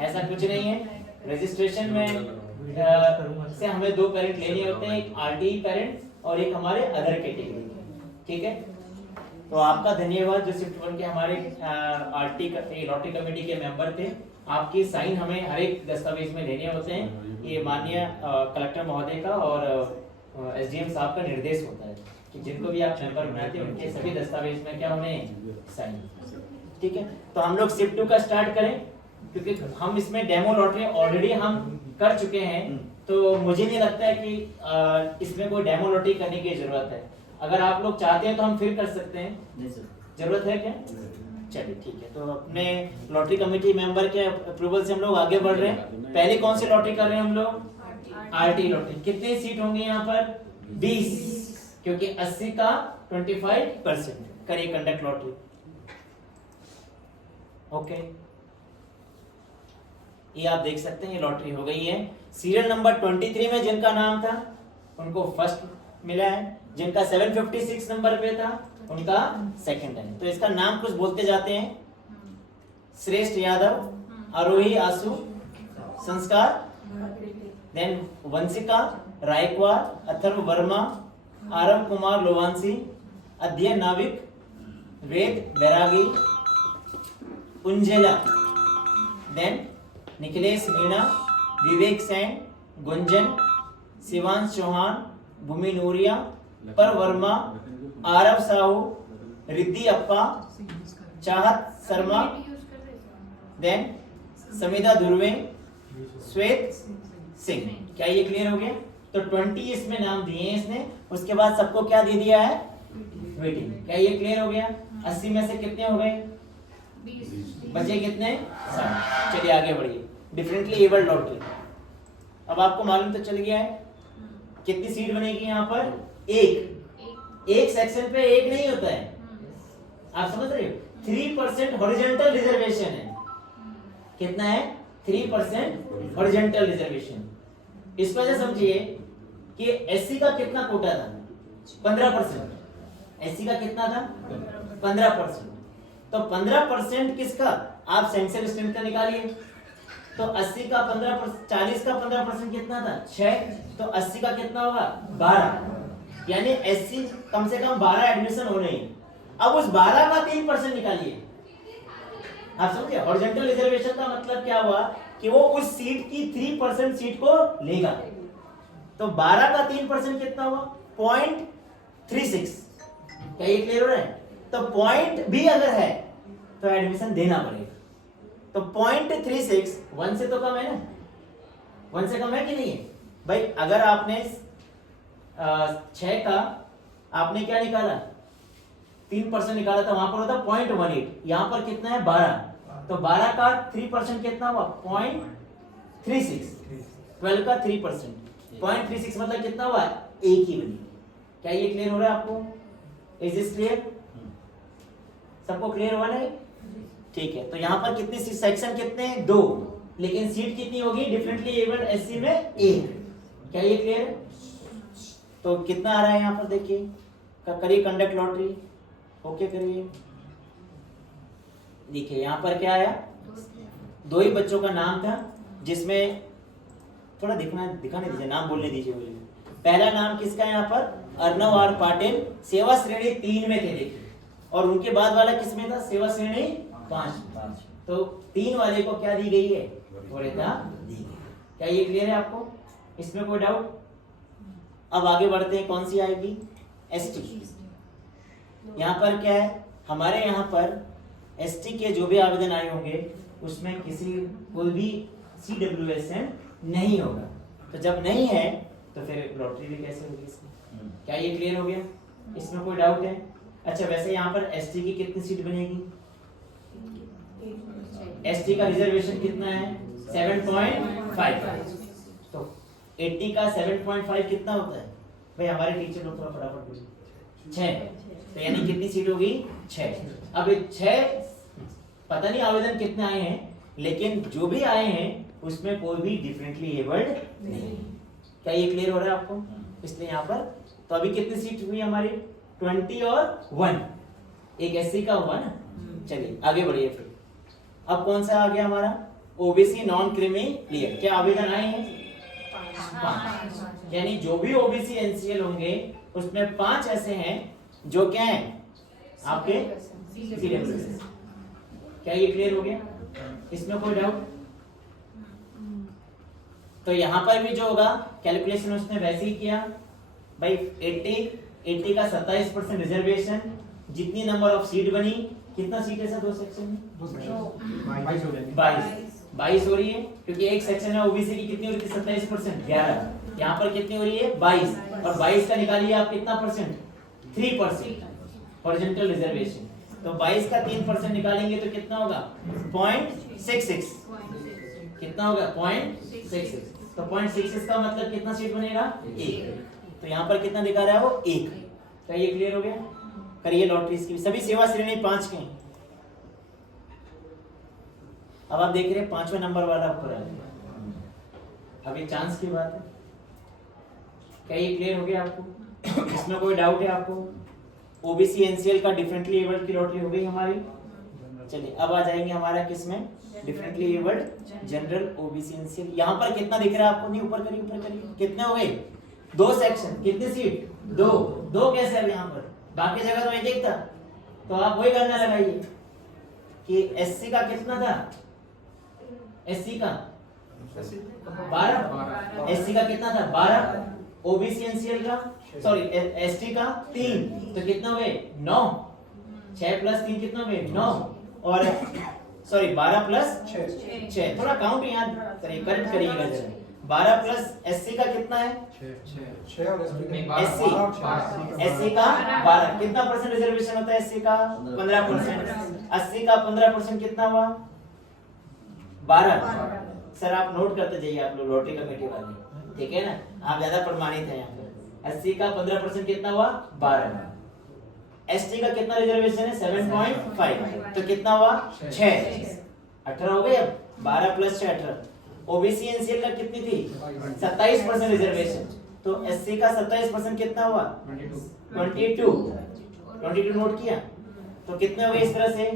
ऐसा कुछ नहीं है। रजिस्ट्रेशन में से हमें 2 पेरेंट लेने होते हैं, एक आरटी पेरेंट और एक हमारे अदर कैटेगरी के, ठीक है। तो आपका धन्यवाद जो शिफ्ट 1 के हमारे आरटी लॉटरी कमेटी के मेंबर थे। आपकी साइन हमें हर एक दस्तावेज में लेने होते हैं। ये माननीय कलेक्टर महोदय का और एसडीएम साहब का निर्देश होता है कि जिनको भी आप मेंबर बनाते हैं उनके सभी दस्तावेज में क्या होने साइन, ठीक है। तो हम लोग शिफ्ट 2 का स्टार्ट करें, क्योंकि हम इसमें डेमो लॉटरी ऑलरेडी हम कर चुके हैं, तो मुझे नहीं लगता है कि इसमें कोई डेमो लॉटरी करने की जरूरत है। अगर आप लोग चाहते हैं तो हम फिर कर सकते हैं। नहीं सर, जरूरत है क्या? चलिए ठीक है। तो अपने लॉटरी कमेटी मेंबर के अप्रूवल से हम लोग आगे बढ़ रहे हैं। पहले कौन सी लॉटरी कर रहे हैं हम लोग? RT lottery. कितनी सीट होंगी यहाँ पर? 20, क्योंकि 80 का 25%। करिए कंडक्ट लॉटरी। ओके, ये आप देख सकते हैं ये लॉटरी हो गई है। सीरियल नंबर 23 में जिनका नाम था उनको फर्स्ट मिला है, जिनका 756 नंबर पे था उनका सेकंड है। तो इसका नाम कुछ बोलते जाते हैं। श्रेष्ठ यादव, आरोही आसू, संस्कार, देन वंशिका रायकवार, अथर्व वर्मा, आरम कुमार लोवांसी, अध्ययन नाविक, वेद बैरागी, उंजेला, देन निखिलेश मीणा, विवेक सेन, गुंजन, शिवांश चौहान, भूमि नूरिया, पर वर्मा, आरव साहू, रिद्धि अप्पा, चाहत शर्मा, देन समिधा धुर्वे, श्वेत सिंह। क्या ये क्लियर हो गया? तो 20 इसमें नाम दिए हैं इसने, उसके बाद सबको क्या दे दिया है? वेटिंग। क्या ये क्लियर हो गया? 80 में से कितने हो गए? बचे कितने? 60। चलिए आगे बढ़िए। Differently abled lottery. अब आपको मालूम तो चल गया है कितनी सीट बनेगी यहाँ पर? एक सेक्शन पे एक नहीं होता है, आप समझ रहे हो? 3% हॉरिजॉन्टल रिजर्वेशन है। कितना है? 3% हॉरिजॉन्टल रिजर्वेशन। इस वजह समझिए कि एससी का कितना कोटा था? 15%। एससी का कितना था? 15%। तो 15% किसका? आप सेंसर स्ट्रेंथ का निकालिए। तो 80 का 15%, 40 का 15% कितना था? 6। तो 80 का कितना होगा? 12। यानी एससी कम से कम 12 एडमिशन होने हैं। अब उस 12 का 3% निकालिए। आप समझे? हॉरिजॉन्टल रिजर्वेशन का मतलब क्या हुआ कि वो उस सीट की 3% सीट को लेगा। तो 12 का 3% कितना हुआ? 0.36। क्या ये क्लियर हो रहा है? तो पॉइंट भी अगर है तो एडमिशन देना पड़ेगा। तो 0.36 1 से तो कम है ना? 1 से कम है कि नहीं है भाई? अगर आपने 6 का आपने क्या निकाला? 3% निकाला था, वहां पर होता 0.18। यहां पर कितना है? 12। तो 12 का 3% कितना हुआ? 0.36। 12 का 3% 0.36 मतलब कितना हुआ? एक ही बनी। क्या ये क्लियर हो रहा है आपको? Is this clear? सबको क्लियर हुआ नहीं? ठीक है। तो यहाँ पर कितने सेक्शन कितने हैं? 2। लेकिन सीट कितनी होगी डिफरेंटली एबल्ड एससी में? 1। क्या ये क्लियर है? तो कितना आ रहा है यहाँ पर देखिए, करिए कंडक्ट लॉटरी। ओके करिए। देखिए यहाँ पर क्या आया? 2 ही बच्चों का नाम था, जिसमें थोड़ा दिखाने दीजिए, नाम बोलने दीजिए मुझे। पहला नाम किसका है यहाँ पर? अर्णव आर पाटिल, सेवा श्रेणी 3 में थे देखिए, और उनके बाद वाला किसमें था? सेवा श्रेणी 5। तो 3 वाले को क्या दी गई है? वरीयता दी गई। क्या ये क्लियर है आपको? इसमें कोई डाउट? अब आगे बढ़ते हैं, कौन सी आएगी? एसटी। यहाँ पर क्या है? हमारे यहाँ पर एसटी के जो भी आवेदन आए होंगे उसमें किसी कोई भी CWSN नहीं होगा। तो जब नहीं है तो फिर लॉटरी भी कैसे होगी इसमें? क्या ये क्लियर हो गया? इसमें कोई डाउट है? अच्छा, वैसे यहाँ पर एसटी की कितनी सीट बनेगी? एसटी का रिजर्वेशन कितना है? 7.5। तो 80 का 7.5 कितना होता है भाई? हमारे टीचर लोग थोड़ा फटाफट बोलिए। 6। तो यानी कितनी सीट होगी? 6। अब 6 पता नहीं आवेदन कितने आए हैं, लेकिन जो भी आए हैं उसमें कोई भी डिफरेंटली एबल्ड नहीं। क्या ये क्लियर हो रहा है आपको? इसलिए यहाँ पर तो अभी कितनी सीट हुई हमारी? 20 और 1। एक एससी का हुआ ना। चलिए आगे बढ़िए फिर। अब कौन सा आ गया हमारा? OBC non creamy clear. क्या आवेदन आए हैं? 5। यानी जो भी ओबीसी एनसीएल होंगे उसमें 5 ऐसे हैं जो क्या हैं? आपके CWS। क्या ये क्लियर हो गया? इसमें कोई डाउट? तो यहाँ पर भी जो होगा कैलकुलेशन उसने वैसे ही किया भाई। 80 का 27% रिजर्वेशन, जितनी नंबर ऑफ सीट बनी, कितना सीट है सर 2 सेक्शन में? 22 हो रही है, क्योंकि एक सेक्शन में ओबीसी की कितनी हो रही थी? 27%, 11। यहाँ पर कितनी हो रही है? 22। और 22 का निकालिए आप कितना परसेंट? 3% horizontal reservation. तो 22 का 3% निकालेंगे तो कितना होगा? 0.66। कितना होगा? 0.66। तो 0.66 का मतलब कितना सीट बनेगा? 1। तो यहाँ पर कितना दिखा रहा है वो? 1। क्या ये क्लियर हो गया? करिए लॉटरीज की सभी सेवा श्रेणी 5 के। अब आप देख रहे हैं 5वें नंबर वाला ऊपर आ गया। अब ये चांस की बात है। क्या ये क्लियर हो गया आपको? इसमें कोई डाउट है आपको? ओबीसी एनसीएल का डिफरेंटली एबल्ड की लॉटरी हो गई हमारी। चलिए अब आ जाएंगे हमारा किसमें? Differently abled general OBC NCL. यहाँ पर कितना दिख रहा है आपको? नहीं, ऊपर करिए, ऊपर करिए। कितने हो गए? 2 सेक्शन। कितनी सीट? 2 कैसे अब यहाँ पर? बाकी जगह तो एक था। तो आप वही करना लगाइए कि एससी का कितना था? एससी का 12। एससी का कितना था? 12। ओबीसी एनसीएल का सॉरी एसटी का 3, तो कितना हुए 9, 6 प्लस 3 कितना हुए 9, और सॉरी 12 प्लस 6, थोड़ा काउंट याद करिए, करेक्ट करिएगा जरा। 12 प्लस एससी का कितना है, एससी का 12, कितना परसेंट रिजर्वेशन होता है एससी का 15%, 80 का 15% कितना हुआ 12। सर आप नोट करते जाइए, आप लोग लॉटरी कमेटी वाले, ठीक है ना, आप ज्यादा प्रमाणित हैं यहाँ पे। 80 का 15% कितना हुआ 12। एसटी का कितना रिजर्वेशन है 7.5, तो कितना हुआ 6, 18 हो गए। अब 12 प्लस 6 18। ओबीसी एनसीएल का कितनी थी 27% रिजर्वेशन, तो एससी का 27% कितना हुआ 22 नोट किया, तो कितने हो गए इस तरह से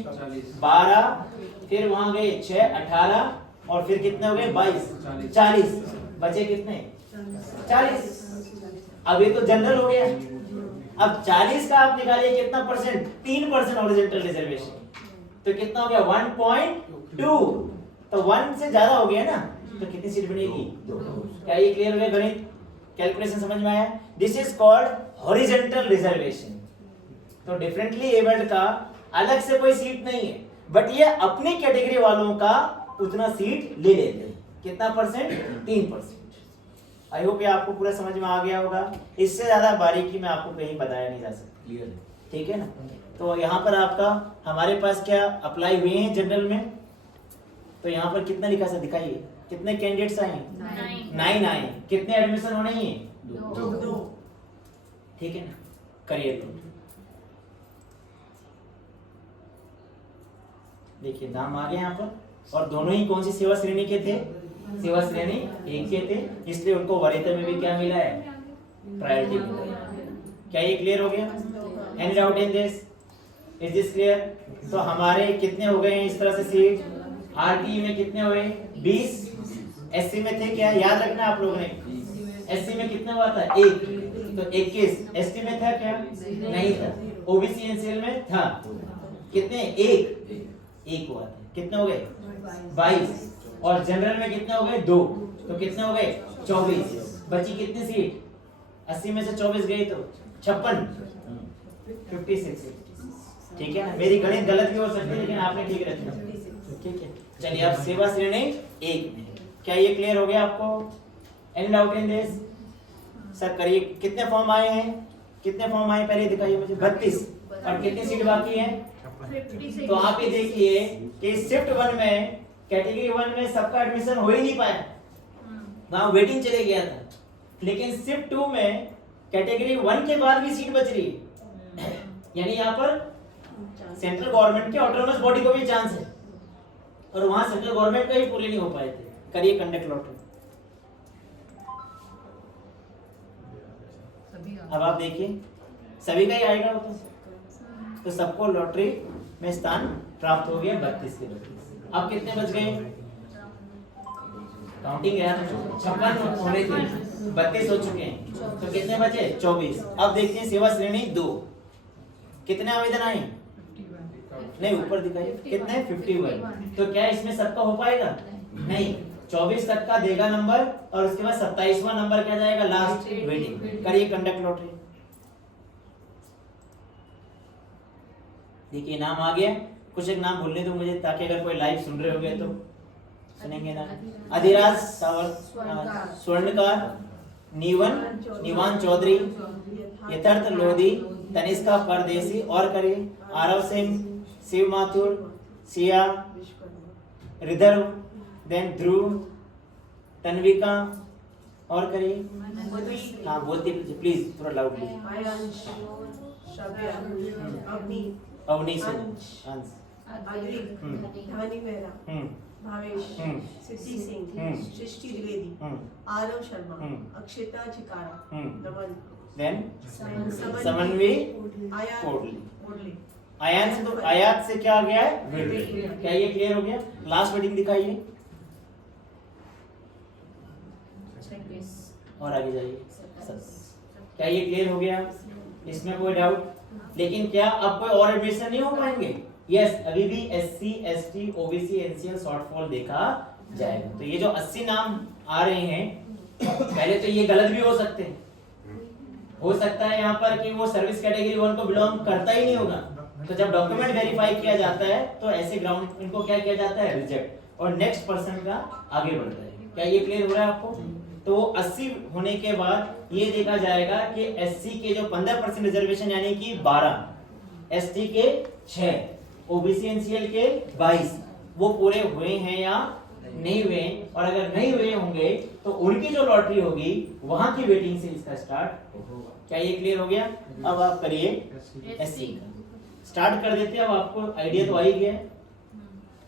12, फिर वहां गए 6 18, और फिर कितने हो गए 22 40, बचे कितने 40। अब ये तो जनरल हो गया। अब 40 का आप निकालिए कितना परसेंट, 3% हॉरिजॉन्टल रिजर्वेशन, तो कितना हो गया 1.2, तो 1 से ज्यादा हो गया ना, तो कितनी सीट बनेगी 2। क्या ये क्लियर हो गया, गणित कैलकुलेशन समझ में आया? This is called horizontal reservation. तो डिफरेंटली एबल्ड का अलग से कोई सीट नहीं है, बट ये अपनी कैटेगरी वालों का उतना सीट ले लेते हैं। कितना परसेंट 3%। आई होप ये आपको पूरा समझ में आ गया होगा, इससे ज्यादा बारीकी में आपको कहीं बताया नहीं जा सकता, क्लियर है, ठीक है ना। तो यहाँ पर आपका हमारे पास क्या अप्लाई हुए हैं जनरल में, तो यहाँ पर कितना लिखा सा दिखाइए, कितने कैंडिडेट्स आए हैं 9 आए, कितने एडमिशन होने ही है 2, ठीक है ना। करिए तो देखिए नाम आ गए यहाँ पर, और दोनों ही कौन सी सेवा श्रेणी के थे, सेवा श्रेणी 1 के थे, इसलिए उनको वरीयता में भी क्या मिला है, प्रायोरिटी मिला है। क्या ये क्लियर हो गया? Any doubt in this, is this clear? तो हमारे कितने हो गए हैं इस तरह से सीट, आरटी में कितने हुए 20, एससी में थे क्या याद रखना आप लोगों ने, एससी में कितना हुआ था 1, तो 21, एसटी में था क्या नहीं था, ओबीसी एनसीएल में था कितने 1 हुआ था, कितने हो गए 22, और जनरल में कितने हो गए 2, तो कितने हो गए 24, बची कितनी सीट 80 में से 24 गई तो 56 ठीक है ना। मेरी गणित गलत भी हो सकती है लेकिन आपने ठीक रखा, ठीक है। चलिए अब सेवा श्रेणी 1 में, क्या ये क्लियर हो गया आपको? Any doubt in this? Sir करिए, कितने फॉर्म आए हैं, कितने फॉर्म आए पहले दिखाइए मुझे, 32, और कितनी सीट बाकी है, तो आप ये देखिए कि शिफ्ट 1 में कैटेगरी 1 में सबका एडमिशन हो ही नहीं पाया, वहां वेटिंग चले गया था, लेकिन शिफ्ट 2 में कैटेगरी 1 के बाद भी सीट बच रही है, यानी यहाँ पर सेंट्रल गवर्नमेंट के ऑटोनोमस बॉडी को भी चांस है, और वहां सेंट्रल गवर्नमेंट का ही पूरे नहीं हो पाए थे। करिए कंडक्ट लॉटरी। अब आप देखिए सभी का ही आएगा तो सबको लॉटरी में स्थान प्राप्त हो गया 32 के 32। अब कितने बच गए, काउंटिंग है 56 होने थे, 32 हो चुके हैं, तो कितने बचे 24। अब देखते हैं सेवा श्रेणी 2 कितने आवेदन आए, नहीं ऊपर दिखाइए कितने 51, तो क्या इसमें सबका हो पाएगा नहीं, 24 तक का देगा नंबर, और उसके बाद 27वां नंबर क्या जाएगा लास्ट वेटिंग। करिए कंडक्ट लॉटरी। देखिए नाम आ गया, कुछ एक नाम बोलने दो मुझे ताकि अगर कोई लाइव सुन रहे होंगे तो सुनेंगे ना। अधिराज स्वर्णकार, निवान चौधरी, यथार्थ लोधी, तनिष्का परदेसी, और करिए आरव सिंह, शिव माथुर, सिया, रिधर, देन ध्रुव, तन्विका, और करिए हाँ बोलते प्लीज थोड़ा लाउडली। अवनी सिंह, धानी मेहरा, भावेश, सिद्धि सिंह, सृष्टि द्विवेदी, आरव शर्मा, अक्षिता चिकारा, नमन, देन समन्वी कोटली। आयात से तो आयात से क्या आ गया है वेटिंग। क्या ये क्लियर हो गया? लास्ट वेटिंग दिखाइए और आगे जाइए। क्या ये क्लियर हो गया? इसमें कोई डाउट? लेकिन क्या अब कोई और एडमिशन नहीं हो पाएंगे? यस, अभी भी SC, ST, OBC, NCL shortfall देखा जाएगा। तो ये जो 80 नाम आ रहे हैं, पहले तो ये गलत भी हो सकते हैं, हो सकता है यहाँ पर कि वो सर्विस कैटेगरी 1 को बिलोंग करता ही नहीं होगा, तो जब डॉक्यूमेंट वेरीफाई किया जाता है तो ऐसे ग्राउंड इनको क्या किया जाता है, रिजेक्ट, और नेक्स्ट पर्सन का आगे बढ़ता है। क्या ये क्लियर हो रहा है आपको? तो 80 होने के बाद ये देखा जाएगा कि एससी के जो 15% रिजर्वेशन यानी कि 12, एसटी के 6, ओबीसी एनसीएल के 22 वो पूरे हुए हैं या नहीं हुए हैं, और अगर नहीं हुए होंगे तो उनकी जो लॉटरी होगी वहां की वेटिंग से इसका स्टार्ट होगा। क्या ये क्लियर हो गया? अब आप करिए एससी का स्टार्ट कर देते हैं। अब आपको आइडिया तो आ ही गया है।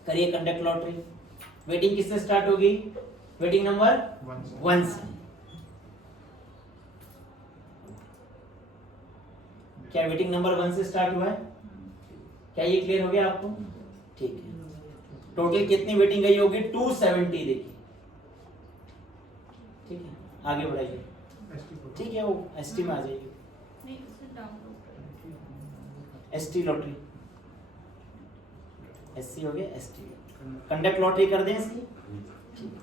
करिए कंडक्ट लॉटरी। वेटिंग किससे स्टार्ट होगी? वेटिंग नंबर 1 से। क्या वेटिंग नंबर 1 से स्टार्ट हुआ है? क्या ये क्लियर हो गया आपको? ठीक है। टोटल कितनी वेटिंग गई होगी? 270। देखिए ठीक है, आगे बढ़ाइए। ठीक है, वो एसटी में आ जाइए। एसटी लॉटरी, एससी हो गया, एसटी कंडक्ट लॉटरी कर दें इसकी। ठीक है,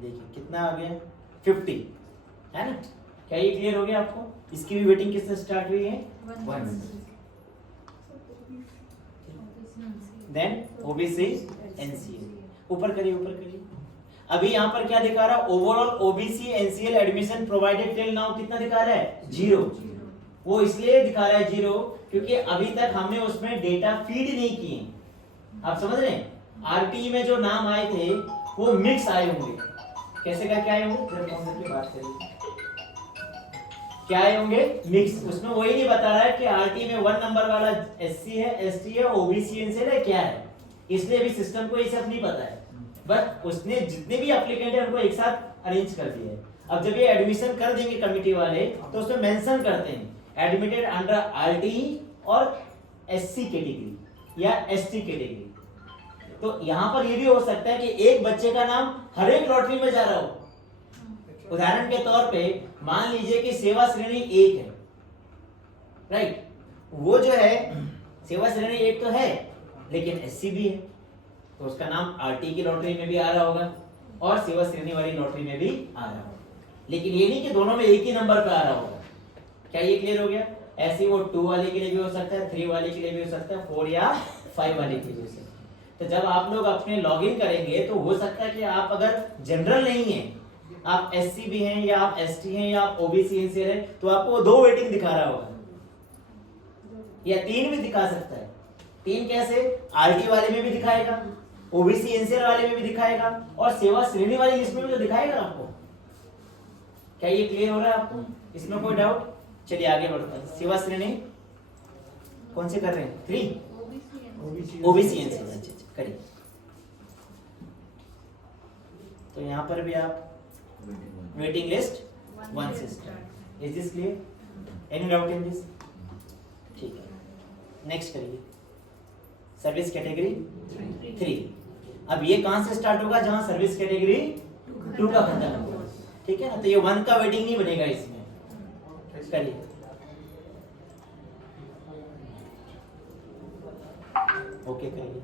देखिए कितना आ गया? 50 है ना? क्या ये क्लियर हो गया आपको? इसकी भी वेटिंग किससे स्टार्ट हुई है? 1 से। देन ओबीसी एनसीएल ऊपर करिए, ऊपर करिए। अभी यहाँ पर क्या दिखा रहा है? Overall OBC NCL admission provided till now कितना दिखा रहा है? 0। वो इसलिए दिखा रहा है 0 क्योंकि अभी तक हमने उसमें डेटा फीड नहीं किए। आप समझ रहे हैं? आरटीई में जो नाम आए थे वो मिक्स आए होंगे। कैसे करके आए होंगे? जरा फोन करके बात करिए। क्या आए होंगे? मिक्स। उसमें वही नहीं बता रहा है कि आरटीई में 1 नंबर वाला एससी है, एसटी है, ओबीसी एनसीएल है, क्या है। इसलिए भी सिस्टम को ये सब नहीं पता है, बट उसने जितने भी एप्लीकेंट है उनको एक साथ अरेंज कर दिया है। अब जब ये एडमिशन कर देंगे कमिटी वाले तो उसमें मेंशन करते हैं एडमिटेड अंडर आरटीई और एससी कैटेगरी या एसटी कैटेगरी। तो यहाँ पर ये भी हो सकता है कि एक बच्चे का नाम हर एक लॉटरी में जा रहा हो। उदाहरण के तौर पे मान लीजिए कि सेवा श्रेणी 1 है, राइट? वो जो है सेवा श्रेणी 1 तो है लेकिन एससी भी है, तो उसका नाम आरटी की लॉटरी में भी आ रहा होगा और सेवा श्रेणी वाली लॉटरी में भी आ रहा होगा। लेकिन ये नहीं कि दोनों में एक ही नंबर पे आ रहा होगा। क्या ये क्लियर हो गया? ऐसे वो 2 वाले के लिए भी हो सकता है, 3 वाले के लिए भी हो सकता है, 4 या 5 वाले के लिए हो सकता है। तो जब आप लोग अपने लॉगिन करेंगे तो हो सकता है कि आप अगर जनरल नहीं है, आप एससी भी हैं या आप एसटी हैं या आप ओबीसी एनसीएल है, तो आपको 2 वेटिंग दिखा रहा होगा या 3 भी दिखा सकता है। 3 कैसे? आरटी वाले में भी दिखाएगा, ओबीसी एनसीएल वाले में भी दिखाएगा और सेवा श्रेणी वाली लिस्ट में भी तो दिखाएगा आपको। क्या ये क्लियर हो रहा है आपको? इसमें कोई डाउट? चलिए आगे बढ़ते हैं। सेवा श्रेणी कौन से कर रहे हैं? 3 ओबीसी एनसीएल। अच्छा करिए। तो यहाँ पर भी आप वेटिंग लिस्ट 1 से start. Is this clear? Any doubt in this? ठीक है, नेक्स्ट करिए। Service category 3। अब ये कहां से स्टार्ट होगा? जहां सर्विस कैटेगरी 2 का खत्म होगा, ठीक है ना? तो ये 1 का वेटिंग नहीं बनेगा इसमें। करिए। ओके करिए।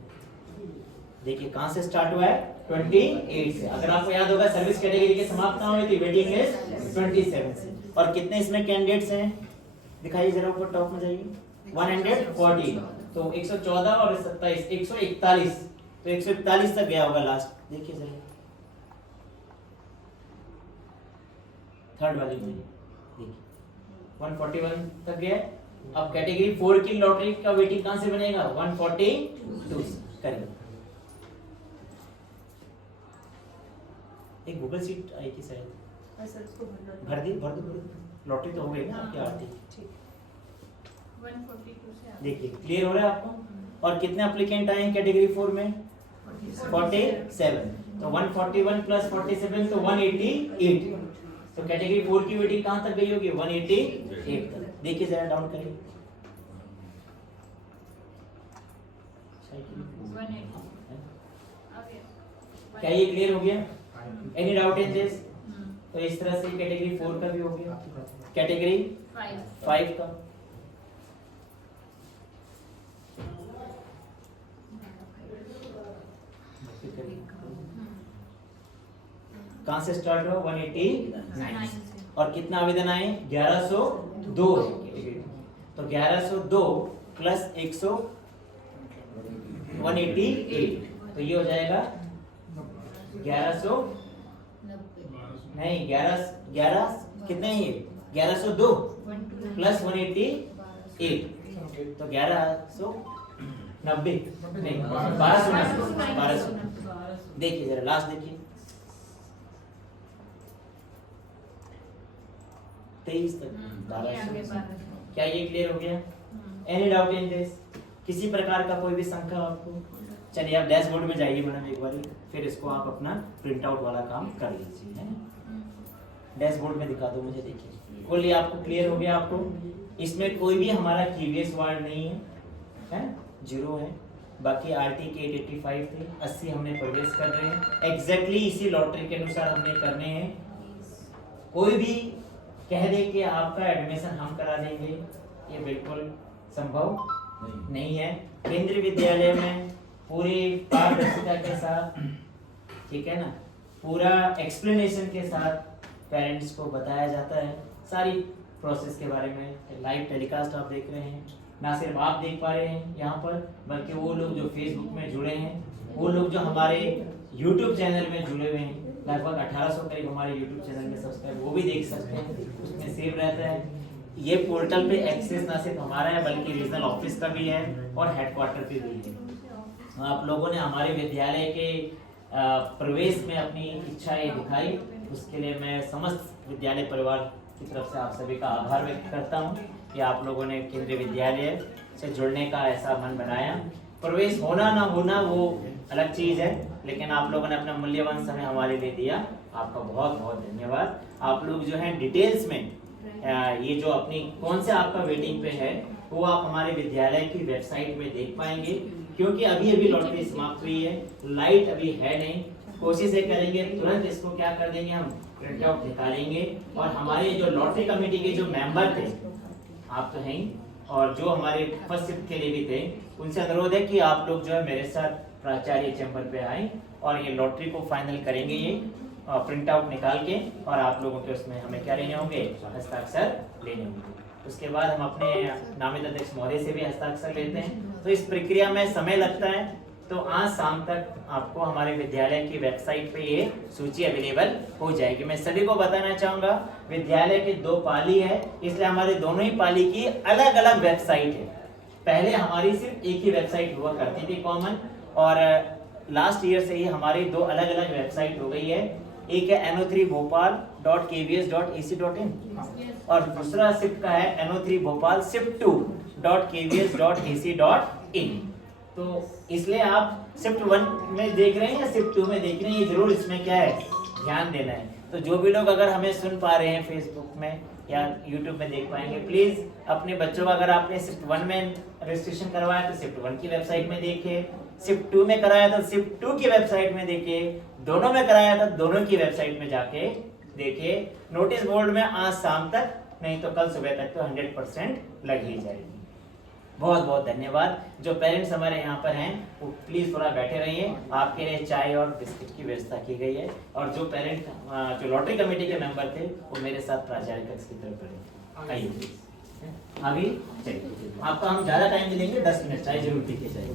देखिए कहां से स्टार्ट हुआ है? 28 से। अगर आपको याद होगा सर्विस कैटेगरी के समाप्त कहां हुई थी? वेटिंग लिस्ट 27 से। और कितने इसमें कैंडिडेट्स हैं? दिखाइए जरा, ऊपर टॉप में जाइए। 140। तो 114 और 27 141। तो 141 तक गया होगा लास्ट। देखिए जरा थर्ड वाले में देखिए 141 तक गया। अब कैटेगरी 4 की लॉटरी का वेटिंग कहां से बनेगा? 142 से। करिए। एक गूगल सीट आई थी शायद, भर दी। लॉटरी तो हो गई ना आपकी आरती। 142 से देखिए क्लियर हो रहा है आपको? और कितने एप्लीकेंट आए हैं कैटेगरी 4 में? 47। तो 141 प्लस 47 तो 188। तो कैटेगरी 4 की वेटिंग कहां तक गई होगी? 188 तक। देखिए जरा डाउन करिए। 180 क्या ये क्लियर हो गया? Any doubt in this? तो इस तरह से कैटेगरी 4 का भी हो गया। कैटेगरी 5 का कहाँ से स्टार्ट हो 189 और कितना आवेदन आए 1102 है। तो 1102 प्लस 188 तो ये हो जाएगा 1100 नहीं 11 कितने हैं ये 1102 प्लस 188 तो 1190 नहीं 1200 देखिए जरा लास्ट देखिए 23 तक 1200 क्या ये क्लियर हो गया? Any doubt in this? किसी प्रकार का कोई भी शंका आपको? चलिए आप डैशबोर्ड में जाइए मैडम एक बार, फिर इसको आप अपना प्रिंट आउट वाला काम कर लीजिए, है डैशबोर्ड में दिखा दो मुझे। देखिए कुल ये आपको क्लियर हो गया आपको? इसमें कोई भी हमारा कीवियस वर्ड नहीं है, है जीरो है। बाकी आरटी के 885 थे, 80 हमने प्रवेश कर रहे हैं एग्जैक्टली इसी लॉटरी के अनुसार हमने करने हैं। कोई भी कह दे कि आपका एडमिशन हम करा देंगे, ये बिल्कुल संभव नहीं है। केंद्रीय विद्यालय में पूरी पारदर्शिता के साथ, ठीक है ना, पूरा एक्सप्लेनेशन के साथ पेरेंट्स को बताया जाता है सारी प्रोसेस के बारे में। लाइव टेलीकास्ट आप देख रहे हैं, ना सिर्फ आप देख पा रहे हैं यहाँ पर, बल्कि वो लोग जो फेसबुक में जुड़े हैं, वो लोग जो हमारे यूट्यूब चैनल में जुड़े हुए हैं, लगभग 1800 करीब हमारे यूट्यूब चैनल में सब्सक्राइब, वो भी देख सकते हैं, उसमें सेव रहता है। ये पोर्टल पे एक्सेस ना सिर्फ हमारा है बल्कि रीजनल ऑफिस का भी है और हेडक्वार्टर पे भी है। आप लोगों ने हमारे विद्यालय के प्रवेश में अपनी इच्छाएं दिखाई, उसके लिए मैं समस्त विद्यालय परिवार की तरफ से आप सभी का आभार व्यक्त करता हूं कि आप लोगों ने केंद्रीय विद्यालय से जुड़ने का ऐसा मन बनाया। प्रवेश होना ना होना वो अलग चीज है, लेकिन आप लोगों ने अपना मूल्यवान समय हमारे लिए दिया, आपका बहुत बहुत धन्यवाद। आप लोग जो है डिटेल्स में ये जो अपनी कौन से आपका वेटिंग पे है वो आप हमारे विद्यालय की वेबसाइट में देख पाएंगे, क्योंकि अभी लॉटरी समाप्त हुई है, लाइट अभी है नहीं। कोशिश ये करेंगे तुरंत इसको क्या कर देंगे, हम प्रिंट आउट निकालेंगे और हमारे जो लॉटरी कमेटी के जो मेंबर थे, आप तो हैं ही, और जो हमारे फर्स्ट शिफ्ट के लिए भी थे, उनसे अनुरोध है कि आप लोग जो है मेरे साथ प्राचार्य चैम्बर पे आए और ये लॉटरी को फाइनल करेंगे, ये प्रिंट आउट निकाल के, और आप लोगों के उसमें हमें क्या लेने होंगे, हस्ताक्षर लेने होंगे। उसके बाद हम अपने नामित अध्यक्ष महोदय से भी हस्ताक्षर लेते हैं। तो इस प्रक्रिया में समय लगता है, तो आज शाम तक आपको हमारे विद्यालय की वेबसाइट पे ये सूची अवेलेबल हो जाएगी। मैं सभी को बताना चाहूंगा विद्यालय की 2 पाली है, इसलिए हमारे दोनों ही पाली की अलग अलग वेबसाइट है। पहले हमारी सिर्फ एक ही वेबसाइट हुआ करती थी कॉमन, और लास्ट ईयर से ही हमारी 2 अलग अलग वेबसाइट हो गई है। एक है no3bhopal.kvs.ac.in और दूसरा शिफ्ट का है no3bhopal shift2.kvs.ac.in। तो इसलिए आप शिफ्ट 1 में देख रहे हैं या शिफ्ट 2 में देख रहे हैं, ये जरूर इसमें क्या है ध्यान देना है। तो जो भी लोग अगर हमें सुन पा रहे हैं फेसबुक में या यूट्यूब में देख पाएंगे, प्लीज अपने बच्चों का, अगर आपने शिफ्ट 1 में रजिस्ट्रेशन करवाया तो शिफ्ट 1 की वेबसाइट में देखिए, शिफ्ट 2 में कराया तो शिफ्ट 2 की वेबसाइट में देखिए, दोनों में कराया था दोनों की वेबसाइट में जाके देखिए। नोटिस बोर्ड में आज शाम तक, नहीं तो कल सुबह तक तो 100% लग ही जाएगी। बहुत बहुत धन्यवाद। जो पेरेंट्स हमारे यहाँ पर हैं वो प्लीज थोड़ा बैठे रहिए, आपके लिए चाय और बिस्किट की व्यवस्था की गई है। और जो पेरेंट जो लॉटरी कमेटी के मेंबर थे वो मेरे साथ प्राचार्य कक्ष की तरफ बढ़े, आइए अभी चलिए। आपका हम ज्यादा टाइम नहीं देंगे, 10 मिनट चाय जरूर पी के जाइए।